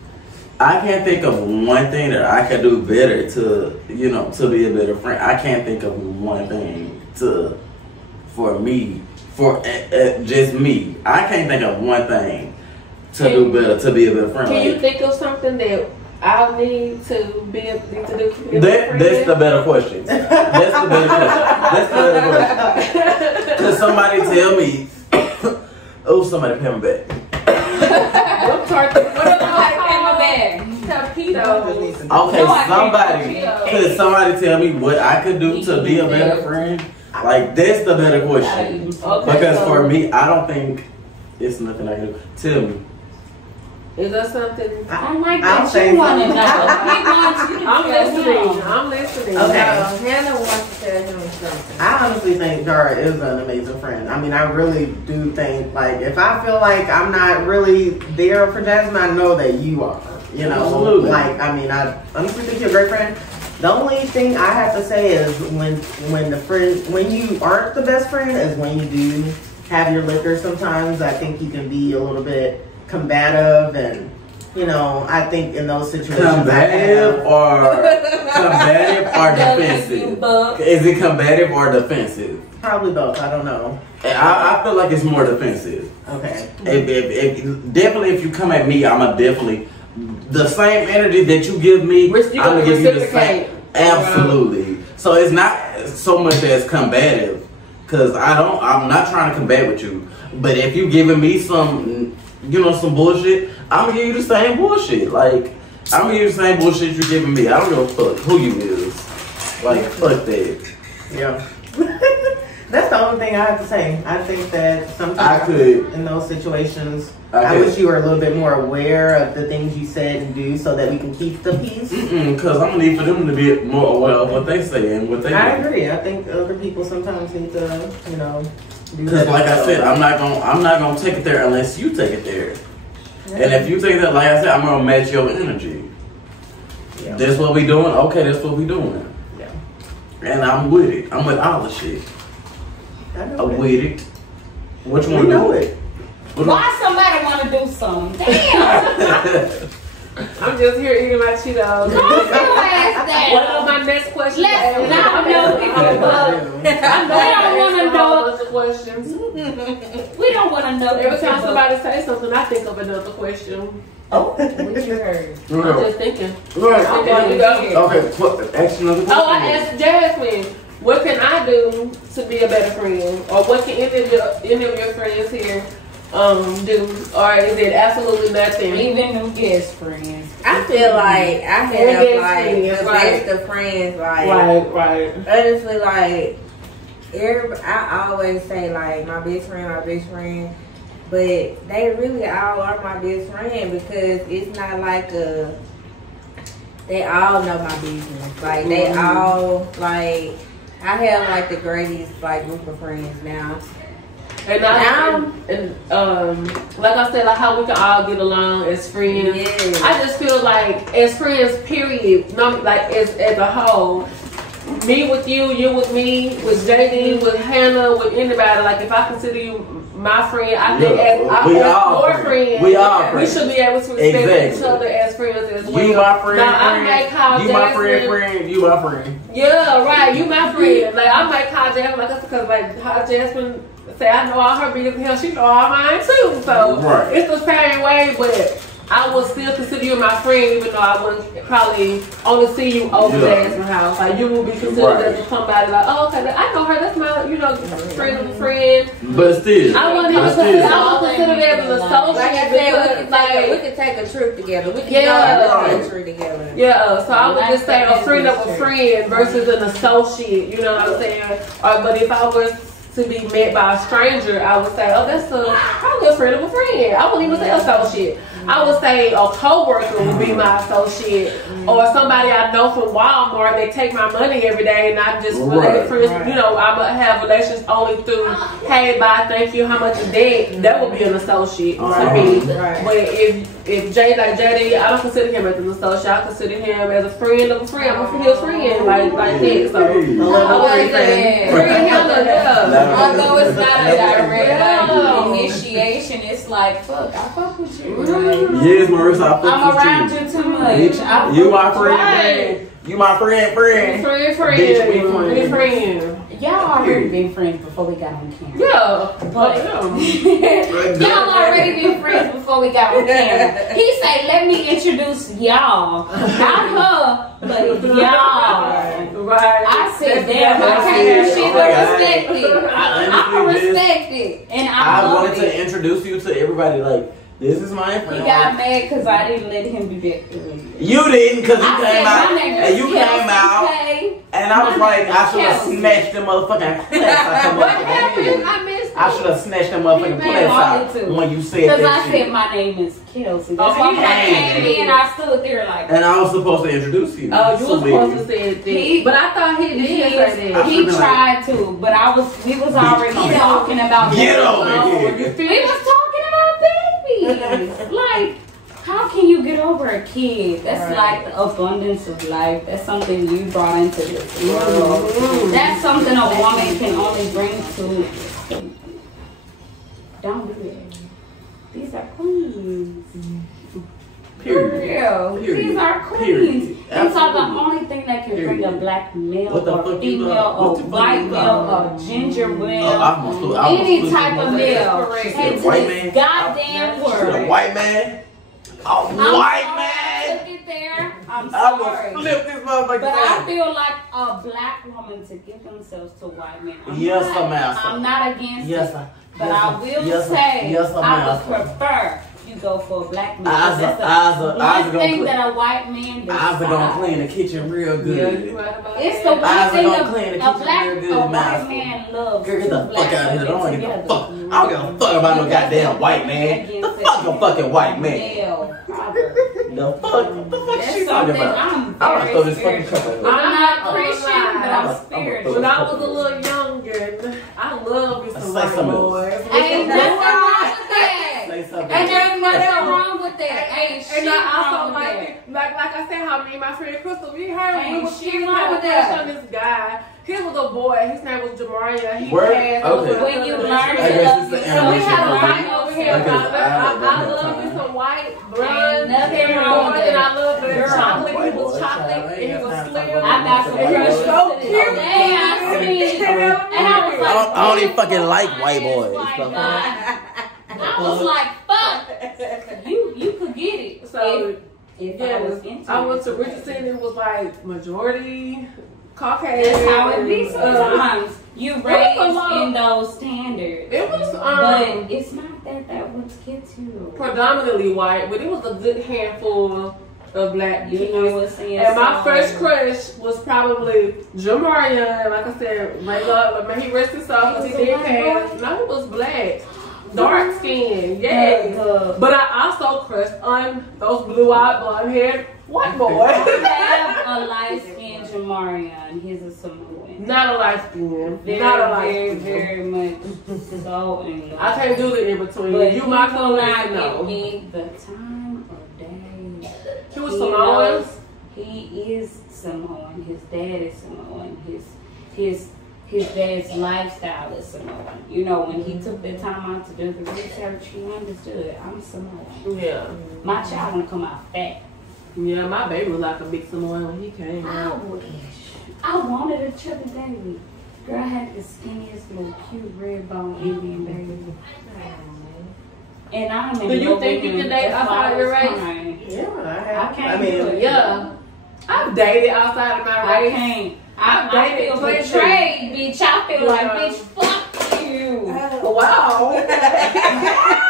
I can't think of one thing that I could do better to, you know, to be a better friend. I can't think of one thing for me, just me. I can't think of one thing to do better, to be a better friend. Can you think of something that I'll need to be able to do? That's the better question. That's the better question. Because somebody tell me, oh, somebody pay me back. Okay, could somebody tell me what I could do to be a better friend? Like, that's the better question. Because for me, I don't think it's nothing I can do. Tell me. Is that something? I like that you want to know. I'm listening. Okay. Hannah wants to tell him something. I honestly think Jara is an amazing friend. I mean, I really do think, like, if I feel like I'm not really there for Jasmine, I know that you are. You know, absolutely. Like, I mean, I honestly think you're a great friend. The only thing I have to say is when you aren't the best friend is when you do have your liquor sometimes. I think you can be a little bit combative, and you know, I think in those situations, combative or defensive? Is it combative or defensive? Probably both. I don't know. I feel like it's more defensive. Okay. Definitely, if you come at me, I'm definitely the same energy that you give me. I'm gonna give you the same. Absolutely. So it's not so much as combative, because I'm not trying to combat with you. But if you giving me some, you know, some bullshit, I'm gonna give you the same bullshit. Like, I'm gonna give you the same bullshit you're giving me. I don't give a fuck who you is. Like, fuck that. Yeah. That's the only thing I have to say. I think that sometimes in those situations, I wish you were a little bit more aware of the things you said and do so that we can keep the peace. Because I'm gonna need for them to be more aware of what they say and what they do. I agree. I think other people sometimes need to, you know, do that. Because like I said, I'm not gonna take it there unless you take it there. Yeah. And if you take that, like I said, I'm gonna match your energy. Yeah. That's what we doing. Okay, that's what we doing. Yeah. And I'm with it. I'm with all the shit. I'm with it. What you want to do? It. Why somebody want to do something? Damn! I'm just here eating my Cheetos. Go your ass that? What are my next questions? Let's not know people. I know I don't wanna know the questions. We don't want to know. Every time somebody says something, I think of another question. Oh, what you heard? I'm just thinking. Right. Okay, Okay. Ask another question. Oh, I asked Jasmine, what can I do to be a better friend, or what can any of your friends here do, or is it absolutely nothing? Even new guest friends. I feel like I have like the best of friends. Like, Right. honestly, like everybody, I always say like my best friend. But they really all are my best friend because it's not like they all know my business. Like they all like I have like the greatest like group of friends now. And like I said, like how we can all get along as friends. Yes. I just feel like as friends, period. No, like as a whole. Me with you, you with me, with JD, with Hannah, with anybody. Like if I consider you my friend, I think as your friend, we should be able to respect each other as friends as well. You my friend, now, I might call you Jasmine, my friend, you my friend. Yeah, right. You my friend. Like I might call Jasmine like that's because like how Jasmine say I know all her business, hell she know all mine too. So it's the same way, but I would still consider you my friend, even though I wouldn't probably only see you over Jasmine's house. Like you would be considered as somebody like, oh, okay, I know her. That's my, friend of a friend. But still, I wouldn't even consider. I would consider that as an associate. Like I said, we could take a trip together. We could go to the country together. Yeah, so I would just say a friend of a friend versus an associate. You know what I'm saying? But if I was to be met by a stranger, I would say, oh, that's probably a friend of a friend. I wouldn't even say associate. I would say a co-worker would be my associate, or somebody I know from Walmart. They take my money every day, and I just relate friends. I would have relations only through, hey, bye, thank you, how much is that? That would be an associate to me. But if Jay like JD, I don't consider him as an associate. I consider him as a friend of a friend. I'm his friend, like that. So I would say friend him. Although it's not a direct initiation, it's like, fuck, I fuck with you. Yes, Marissa, I fuck with you. I'm around you too much. You my friend. You my friend. Bitch, we friends. Y'all already been friends before we got on camera. Yeah. But y'all already been friends before we got on camera. He said, let me introduce y'all. Not her, but y'all. Right. I said, damn, I can't do shit but respect it. I can respect it. And I wanted to introduce you to everybody, like, this is my friend. He got mad because I didn't let him be back early. You didn't, because you came out. And you came out. And I was like, I should have snatched them motherfucking clips out. What happened? I missed it. I should have snatched them motherfucking clips out when you said that. Because I said my name is Kelsey. That's why I came in, I stood there like. And I was supposed to introduce you. Oh, you were supposed to say that. But I thought he did say that. He tried to, but we was already talking about. Get over here. We was talking about babies. Like, how can you get over a kid? That's like the abundance of life. That's something you brought into this world. That's something a woman can only bring to. Don't do that. These are queens. Period. These are queens. These are the only thing that can bring a black male or female or white male or ginger male, any type of male into this goddamn world. A white man? A white man? Look at there. I'm I sorry. will flip this motherfucker. But I feel like a black woman to give themselves to white men. I'm not against it. But I will say, I would prefer you go for a black man. That's the one thing that a white man does. Eyes are gonna clean the kitchen real good. It's the one thing a white man loves. Girl, get the fuck out of here. I don't give a fuck. I don't give a fuck about no goddamn white man. The fuck a fucking white man. The fuck she talking about? I'm gonna throw this fucking cup over. I'm not Christian, but I'm spiritual. When I was a little younger, I loved me some white boys. Ain't nothing wrong with that. And there's nothing wrong with that. Ain't shit wrong with that. Like I said, how me and my friend Crystal, we heard we was shit wrong with that. on this guy. He was a boy. His name was Jamaria. He passed over. When you learn to love yourself, so we had a fight over here. I love me some white, blonde, nothing wrong with and that. I love the chocolate. He was chocolate and he was slim. don't even fucking like white boys. White guy. I was like, fuck. You could get it. So if yeah, I went to Richardson. It was like majority Caucasian. That's how it be sometimes. You raised in those standards. It was, but it's not that what gets you. Predominantly white, but it was a good handful of black kids. You know what I'm saying? And my first crush was probably Jamarian. And like I said, may he rest his soul because he did pass. No, it was black. Dark skin, yeah. But I also crushed on those blue-eyed, blonde-haired white boys. I have a light-skinned Jamarian. He's a Samoan. Not a light skin. Not a light skin. Very much so in love. I can't do the in between. But you my will not know. give me the time of day. He was Samoan. He is Samoan. His dad is Samoan. His dad's lifestyle is Samoan. You know, when he took the time out to do the research, he understood I'm Samoan. Yeah. My child wanna come out fat. Yeah, my baby was like a big Samoan when he came out. I wanted a chubby baby. Girl, I had the skinniest little cute red bone Indian baby. And I don't Do you think you can date outside your race? Yeah, I can't do it. Yeah. I've dated outside of my race. I can't. I feel betrayed, bitch. I feel like, bitch, fuck you. Wow.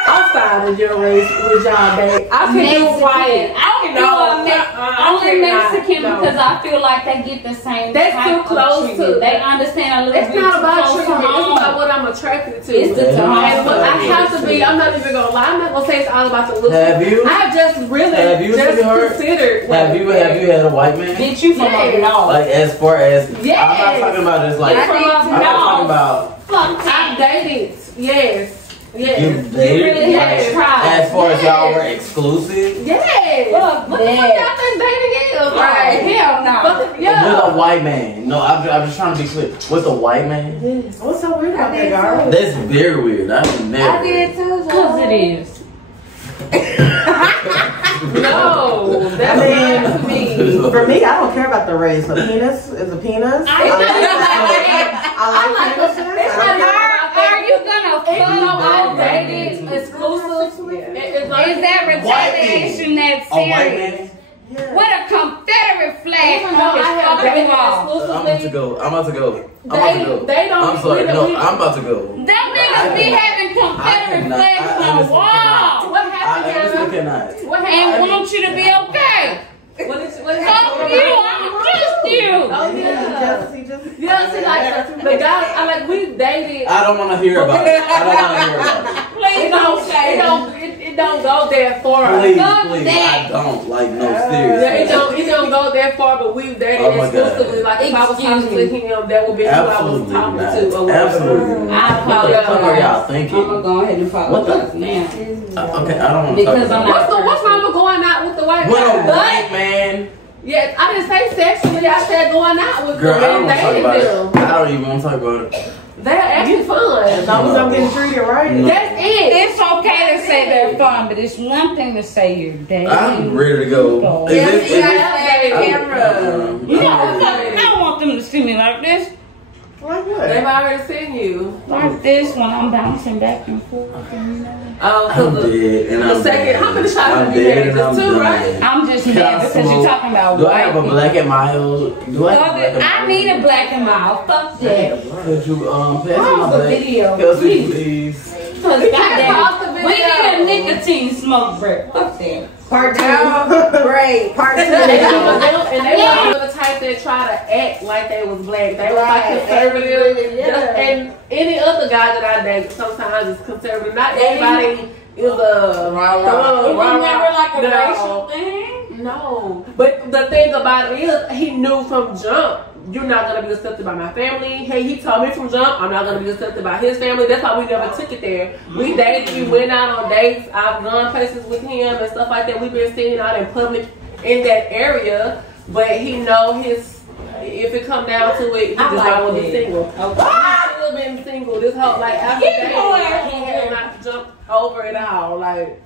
Outside of your race, would y'all date? I can do white. Only Mexican because I feel like they get the same. That's too close to. They understand a little bit. It's not about treatment. It's about what I'm attracted to. It's the time. And what I have to be. I'm not even gonna lie. I'm not gonna say it's all about the look. Have you? I've just really considered. Have you had a white man? Bitch, you from up north? Like as far as yes. I'm not talking about just like I'm not talking about. I've dated. Yes. Yes. You dated? Really had to try. As far as y'all were exclusive? Yes. What the fuck y'all think dating is? Right. Hell no. Yeah. With a white man. No, I'm just trying to be clear. With a white man? Yes. What's so weird about that, girl? That's very weird. I've never. I did too. Because it is. No, that's not me. For me, I don't care about the race. A penis is a penis. I like penises. Are you gonna I fuck dated exclusively? Is that retaliation that serious? With a Confederate flag on his fucking wall. I'm about to go. They don't. I'm sorry. No, I'm about to go. Them niggas be having Confederate flags on the wall. What happened, cannot. What And happened? want you to be okay. What Fuck you, I don't trust you. Oh yeah, see, like the guys, we dated. I don't want to hear about it. I don't want to hear about it. Please don't say it don't go that far. Please, I don't like no serious. Yeah, it don't go that far, but we've dated exclusively. Like if I was talking to him, that would be who I was talking to. Or Absolutely. I apologize. What are y'all thinking? I'm gonna go ahead and apologize now. Okay, I don't want to talk Because I'm about not. what's wrong with going out with the white With a guy? white man. Yeah, I didn't say sexually. I said going out with Girl, I them don't and want to talk dating about them. it. I don't even want to talk about it. They're actually fun. As long as I'm getting treated right. That's it. It's okay to say they're fun, but it's one thing to say you're dating. I'm ready to go. You gotta stay on the camera. You know, I don't want them to see me like this. Like what? They've already seen you. Like this when I'm bouncing back and forth. And, you know. I'm dead. And I'm second, dead. how many shots I'm have you dead had? and Just I'm two, done. right? I'm just mad because you're talking about Do white I have a people. black and mild? Do I have a black and mild? I need a black and mild. Fuck that. Could you pass me Pause my the black? video, Kelsey, please. Because pause the goddamn, we video. need a nicotine smoke break. Fuck that. Part 2. Great. Part 2. And they were the type that try to act like they was black. They were like conservative. Yeah. And any other guy that I date sometimes is conservative. Not everybody is a It was never like a racial thing. No. But the thing about it is, he knew from jump, you're not going to be accepted by my family. Hey, he told me from jump, I'm not going to be accepted by his family. That's why we never took it there. We dated, we went out on dates. I've gone places with him and stuff like that. We've been seen out in public in that area. But he know his, if it come down to it, he just not going to be single. Okay. He still been single this whole, like, after dating, he had not jumped over it all. Like,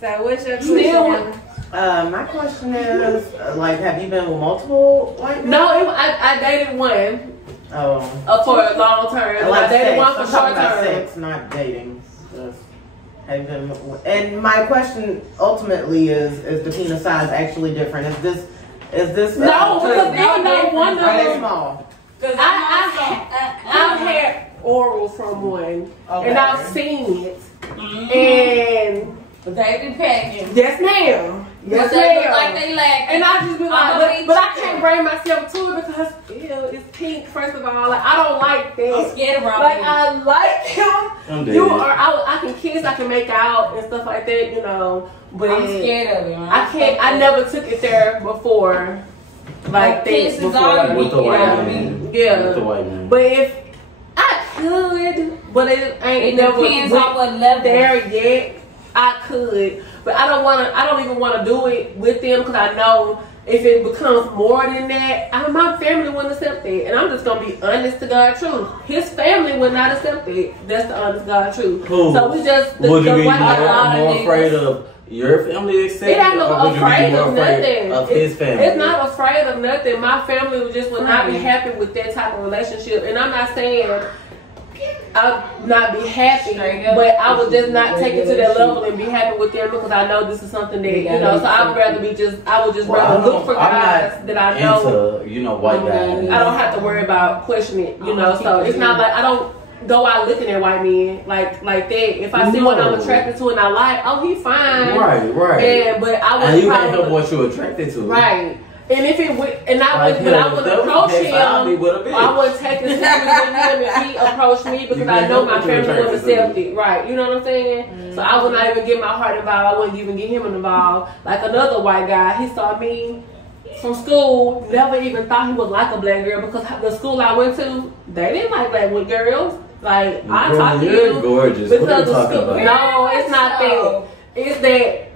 So what's your question? My question is, have you been with multiple white men? no, I dated one. for a long term. Like I dated one for I'm short talking about term. sex, not dating. Just having, and my question ultimately is the penis size actually different? Is this No, because even though one of are they them, small? I've had oral from one, Okay. and I've seen it, and They be packing. yes, ma'am. Yes, They look ma'am. like they lack. And I just be like, but I can't bring myself to it because it's pink. First of all, like I don't like that. I'm scared around Like you. I like him. I'm dead. You are. I can kiss. I can make out and stuff like that. You know, but I'm scared of it. I can't. I never took it there before. Like kiss that is before. all you With the get white out of man. me. Yeah. With the white man. But if I could, but it ain't It never depends went on what level. there yet. I could, but I don't want to. I don't even want to do it with them because I know if it becomes more than that, my family wouldn't accept it. And I'm just gonna be honest to God truth. His family would not accept it. That's the honest God truth. Who? So we just Would you be white guy- more afraid of your family accepting It ain't no or would you be afraid more of afraid nothing. of his family? It's not afraid of nothing. My family would not be happy with that type of relationship. And I'm not saying I'll not be happy, but I would just not take it to that level and be happy with them because I know this is something that, you know, so I would rather be I would just rather look for guys that I know. Into, white guys. I don't have to worry about questioning it, you know, so it's not like I don't go out looking at white men like that. If I see one I'm attracted to and I like, oh, he fine. Right. And, but I would and you can't help what you're attracted to. Right. And if it would, and I Like, would, but I would approach him. I'll be with a bitch. I would take it serious with him if he approached me because I know my family would accept it. Right. You know what I'm saying? So I would not even get my heart involved. I wouldn't even get him involved. Like another white guy, he saw me from school, never even thought he was like a black girl because the school I went to, they didn't like black girls. Like, I talk to you're you gorgeous. because What are you the talking school, about? no, it's not that. It's that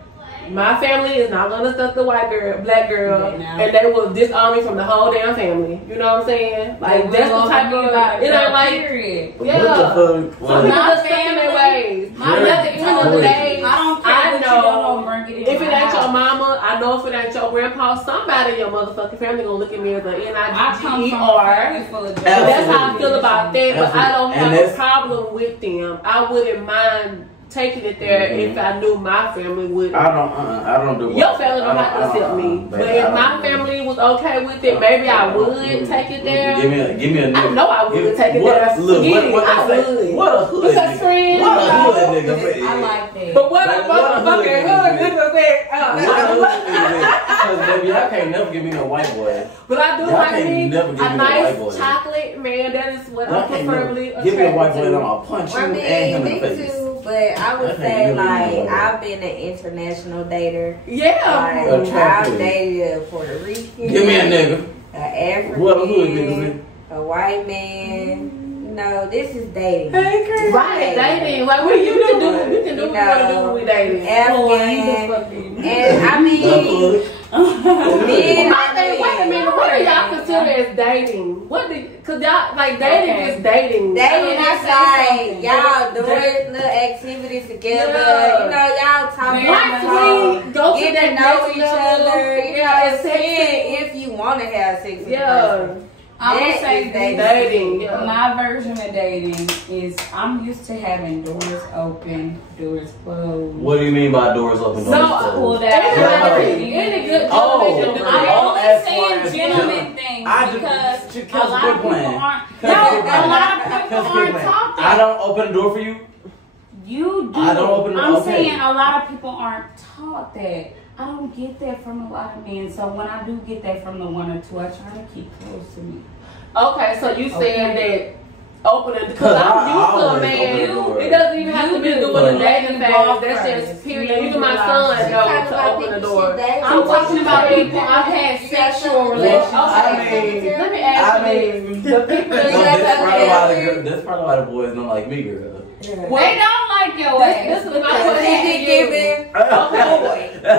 my family is not gonna accept the black girl, and they will disown me from the whole damn family. You know what I'm saying? Like that's the type of it ain't like period. yeah. What the fuck? Some people My just stuck in their family, ways. My But at mother the end of told the me, day, I don't care I what know you don't bring it in if it my ain't your house. mama, I know if it ain't your grandpa, somebody in your motherfucking family gonna look at me as an I come NIGGER. from a family full of That's how I feel about that, but I don't And have a that's- problem with them. I wouldn't mind taking it there if I knew my family would. I don't do Your family don't have to accept me, but if my family was okay with it, maybe I would take it there. Give me a I nigga. know I would take it What- there. Look, Forget it. what I they say? would. What a hood Because nigga. friends, What a you hood know. nigga. I like that. But what a Like, what a motherfucking hood hood nigga. nigga said. Because baby, y'all can't never give me no white boy. But I do Y'all like can't me never give a me no white boy. nice chocolate man. That is what Y'all I'm can't preferably never give me a white boy attracted and to. I'll punch you I and mean, him in me the face. too, but I would Okay, say you really like know that. I've been an international dater. Yeah. Like, Attractive. I've dated a Puerto Rican, Give me a nigga. an African, What a hood nigga. a white man. No, this is dating. Right, dating. Like, what you can do? You can do what you want to do when we dating. Afghan, and I mean, men. My thing, wait a minute, what do y'all consider as dating? Cause y'all, like, dating is dating. Dating is like y'all doing little activities together. Yeah. You know, y'all talking Once about we go to get that to know next each level, other. You yeah, know, it's sexy. if you want to have sex with a Yeah. person. I would That say is Dating, yeah. my version of dating is I'm used to having doors open, doors closed. What do you mean by doors open? So, doors closed? pull that everybody, any good Oh, gentleman can do I'm that. only As far saying as gentleman I things just- because just a lot of quit people playing. aren't. Just No, quit a playing. lot of people Just quit aren't playing. talking. I don't open the door for you. You do. I don't open the I'm okay. saying a lot of people aren't taught that. I don't get that from a lot of men. So when I do get that from the one or two, I try to keep close to me. Okay, so you saying that opening, because Cause I'm I used to a always open the man. door. It doesn't even have to be You doing do. a dating phase. Golf That's first. just period. You Even my do son like- knows Talk to about open the people door. she dates. I'm talking about people I've had sexual relations. I mean, Let me ask you this: the people that No, you that's have probably why the had, girl, that's probably why the boys don't like me, girl. They don't like your this ass. is my question to you.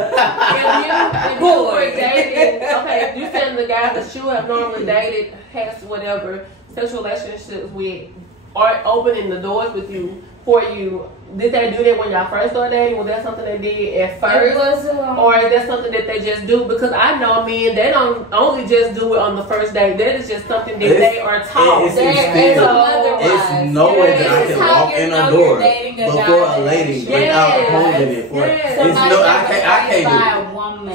If you were dating, okay, you saying the guys that you have normally dated, has whatever sexual relationships with, are opening the doors with you for you. did they do that when y'all first started dating? Was that something they did at first? Or is that something that they just do? Because I know men, they don't only just do it on the first date. That is just something that they are taught. It's no way that I can walk in a door before a lady without holding it. I can't do it.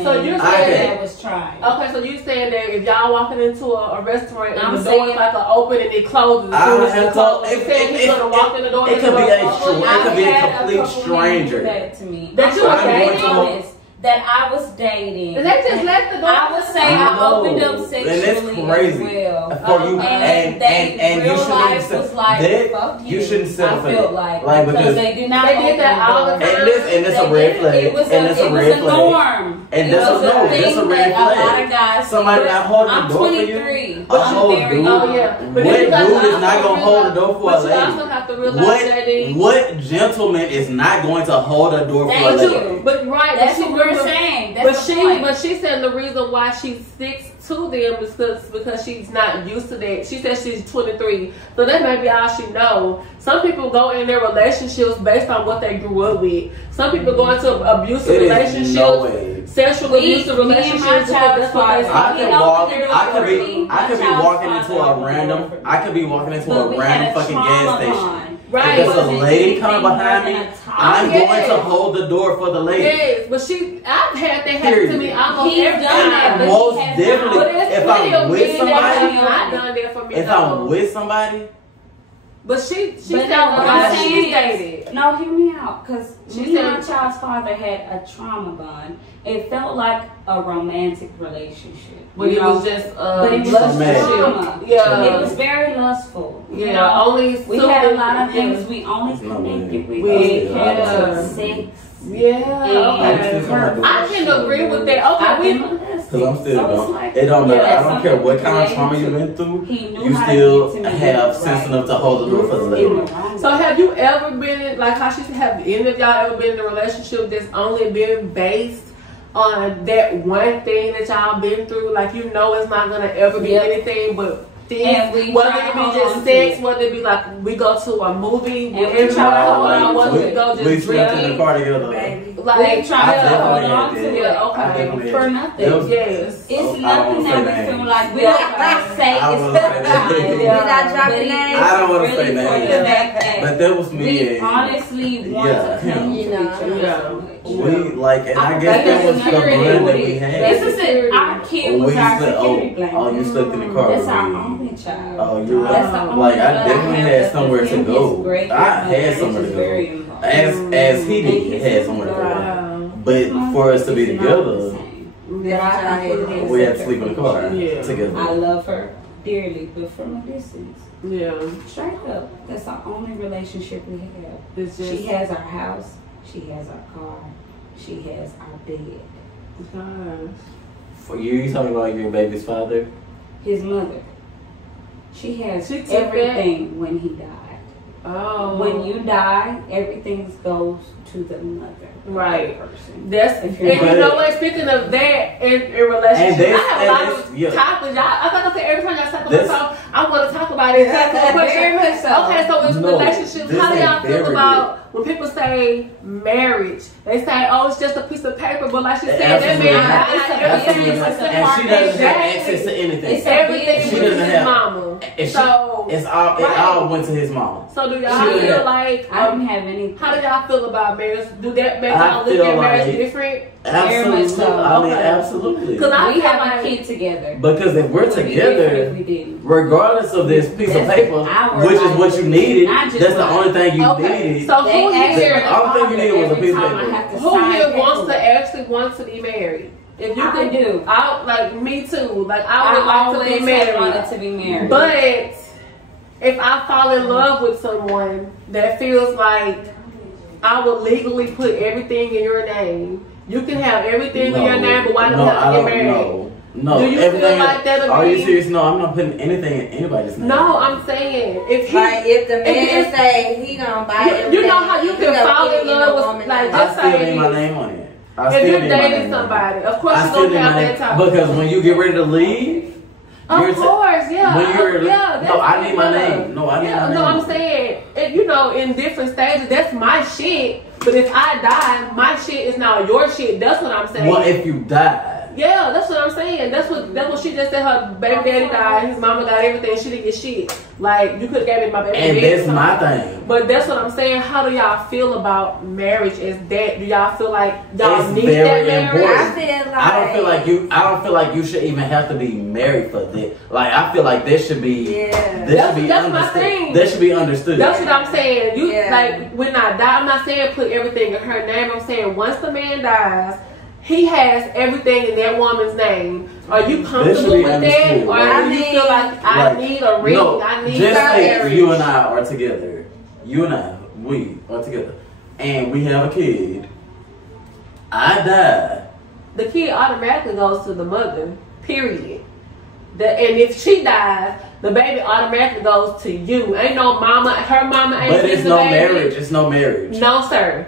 So you're saying that was trying. Okay, so you saying that if y'all walking into a restaurant and the door is like an open and it closes, you saying he's gonna walk in the door? It could be a complete stranger. That to me. That you were dating. That I was dating. And they just left the door. I would say I opened up sexually and that's crazy. as well. For you, and you shouldn't was like, fuck you shouldn't settle for I felt that. like because they do not. They did that all the time. And it's a red flag. It was a norm. And that's a red flag. A lot of guys. Somebody not holding the door for you. I'm 23. A whole dude. Oh yeah. What dude is not gonna hold the door for a lady? You also have to realize what gentleman is not going to hold a door for a lady? But right, that's what we're saying. But she said the reason why she sticks to them is because she's not used to that. She said she's 23, so that may be all she know. Some people go in their relationships based on what they grew up with. Some people go into abusive relationships, sexual abusive relationships. I could be walking into a random fucking gas station. Right. If there's a lady coming behind me, I'm going to hold the door for the lady. Yes, but I've had that happen to me almost every time. Most definitely. If I'm with somebody, I've done that for me. If I'm with somebody. But she said she dated. No, hear me out. Because me and my child's father had a trauma bond. It felt like a romantic relationship. But it was just trauma. Yeah. It was very lustful. Yeah, we had a lot of things we only connected with. We had sex. Yeah. I can agree with that. Okay, because I'm still it don't matter. I don't care what kind of trauma you've been through. You still have sense enough to hold the door for the lady. So have you ever been like how she said? Have any of y'all ever been in a relationship that's only been based on that one thing that y'all been through? Like it's not gonna ever be anything but things, whether it be just sex, whether it be like we go to a movie, whether we go just drinking in the car together. Like we try to hold on to it for nothing. Yes, it's nothing that we feel like we don't say it's We're not dropping names. I don't want to say names, but that was me. We honestly want to continue and I guess that was the bond that we had. This is it. Our kid was our security blanket. Oh, you slept in the car. That's our only child. Oh, you're right. Like I definitely had somewhere to go. I had somewhere to go. As he did, he had somewhere to go. But for us to be together, we had to sleep in the car together. I love her dearly, but from a distance. Yeah. Straight up. That's our only relationship we have. She has our house. She has our car. She has our bed. For you talking about your baby's father? His mother. She has everything when he died. Oh. When you die, everything goes to the mother. Right. Person. That's and you know what? Speaking of that in relationship, I have a lot of topics. I thought I said every time y'all talk about something, I want to talk about it. Very much so. Okay, so in relationships, how do y'all feel about when people say marriage? They say, "Oh, it's just a piece of paper," but like she said, that man and she doesn't have access to anything. It's everything. She doesn't have mama. So it all went to his mom. So do y'all feel like I don't have any? How do y'all feel about marriage? Do that make y'all look at marriage different? Absolutely. So. I mean, absolutely. Because we have a kid together. Because if we're together, regardless of this piece of paper, which is what you needed, that's the only thing you needed. So who here? The only thing you needed was a piece of paper. Who here wants to be married? If you could do, like me too. Like I would like to be married. Wanted to be married. But if I fall in love with someone that feels like I will legally put everything in your name. You can have everything in your name, but why don't you have to get married? No. Do you feel like that? Are you serious? No, I'm not putting anything in anybody's name. No, I'm saying if the man say he gonna buy it, you know how you can fall in love with like just I still need my name on it. If you're dating somebody, of course you're gonna have that time. Because when you get ready to leave, Of course, yeah. When you're, yeah. no, I need my name. No, I need my name. No, I'm saying, you know, in different stages, that's my shit. But if I die, my shit is now your shit. That's what I'm saying. What if you die? Yeah, that's what I'm saying. That's what she just said. Her baby daddy died. His mama got everything. She didn't get shit. Like, you could have gave me my baby and daddy. And that's my thing. But that's what I'm saying. How do y'all feel about marriage as that? Do y'all feel like y'all need that marriage? Important. I don't feel like you should even have to be married for that. Like, I feel like that should be that's my thing. That should be understood. That's what I'm saying. You like, when I die, I'm not saying put everything in her name. I'm saying once the man dies, he has everything in that woman's name. Are you comfortable with that? Or do you feel like I need a ring? No, I need just marriage? like you and I are together. You and I, we are together. And we have a kid. I die. The kid automatically goes to the mother. Period. And if she dies, the baby automatically goes to you. Ain't no mama. Her mama ain't. But it's no marriage. It's no marriage. No, sir.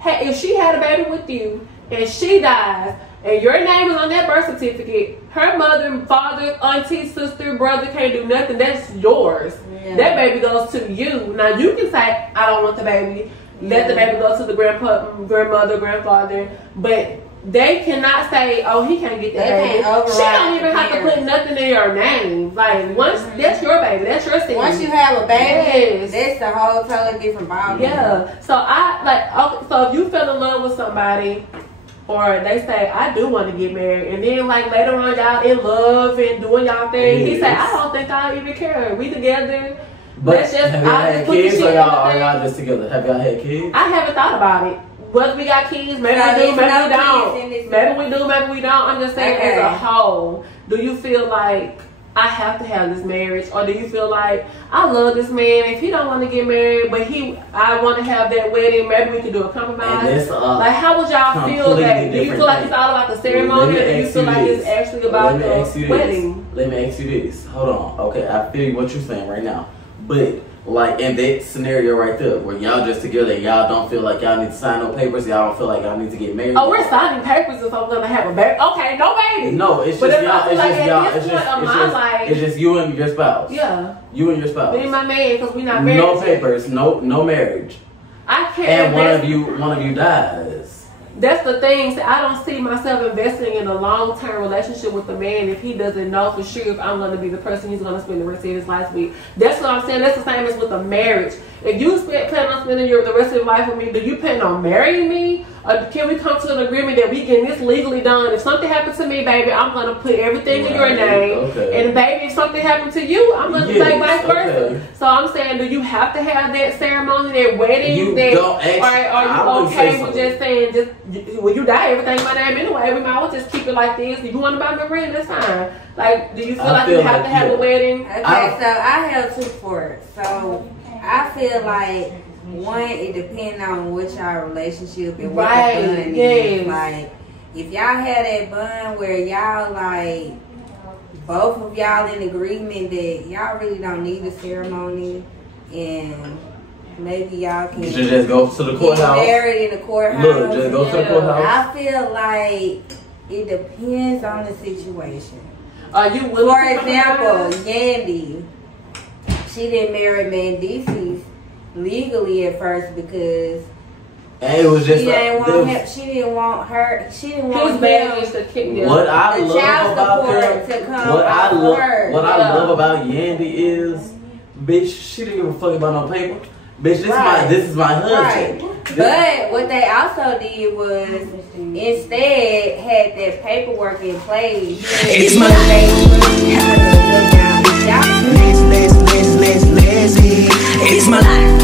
If she had a baby with you and she dies and your name is on that birth certificate, her mother, father, auntie, sister, brother can't do nothing. That's yours. Yeah. That baby goes to you. Now you can say, I don't want the baby. Let the baby go to the grandmother, grandfather. But they cannot say, oh, he can't get that baby. She don't even have to put nothing in your name. Like, once that's your baby, that's your seed. Once you have a baby, that's the whole totally different ballgame. Yeah. So if you fell in love with somebody, or they say, I do want to get married, and then like later on y'all in love and doing y'all thing, he said, I don't think I even care. We together. But have y'all had kids, or y'all just together? Have y'all had kids? I haven't thought about it. Whether we got kids, maybe we do, maybe we don't. Maybe we do, maybe we don't. I'm just saying as a whole, do you feel like I have to have this marriage? Or do you feel like I love this man, if he don't want to get married, but I want to have that wedding, maybe we could do a compromise? Like, how would y'all feel that? Do you feel like it's all about the ceremony, or do you feel like it's actually about the wedding? Let me ask you this. Hold on. Okay, I feel what you're saying right now. But like in that scenario right there, where y'all just together and y'all don't feel like y'all need to sign no papers, y'all don't feel like y'all need to get married. Oh, we're signing papers if I'm gonna have a baby. Okay, no baby. No, it's just y'all. It's just you and your spouse. Yeah. You and your spouse. Me and my man, because we're not married. No papers, no marriage. I can't. And one of you dies. That's the thing. So I don't see myself investing in a long-term relationship with a man if he doesn't know for sure if I'm going to be the person he's going to spend the rest of his life with. That's what I'm saying. That's the same as with a marriage. If you plan on spending the rest of your life with me, do you plan on marrying me? Or can we come to an agreement that we get this legally done? If something happens to me, baby, I'm going to put everything in your name. Okay. And baby, if something happened to you, I'm going to say vice versa. Okay. So I'm saying, do you have to have that ceremony, that wedding? Or are you okay with just saying, when you die, everything in my name anyway? We might as well just keep it like this. If you want to buy me a ring, that's fine. Like, do you feel like you have to have a wedding? Okay, so I have two for it. So I feel like, one, it depends on what y'all relationship and what the bond is. Like, if y'all had that bond where y'all like both of y'all in agreement that y'all really don't need a ceremony, and maybe y'all can just go to the courthouse. Get married in the courthouse. Look, just go to the courthouse. I feel like it depends on the situation. Are you willing? For example, Yandy, she didn't marry Mendices legally at first because and it was just she didn't want him. She didn't want her. She didn't want him. What I love about Yandy is, bitch, she didn't give a fuck about no paper. Bitch, this is my husband. Right. But what they also did was instead had that paperwork in place. It's my life. It's my life.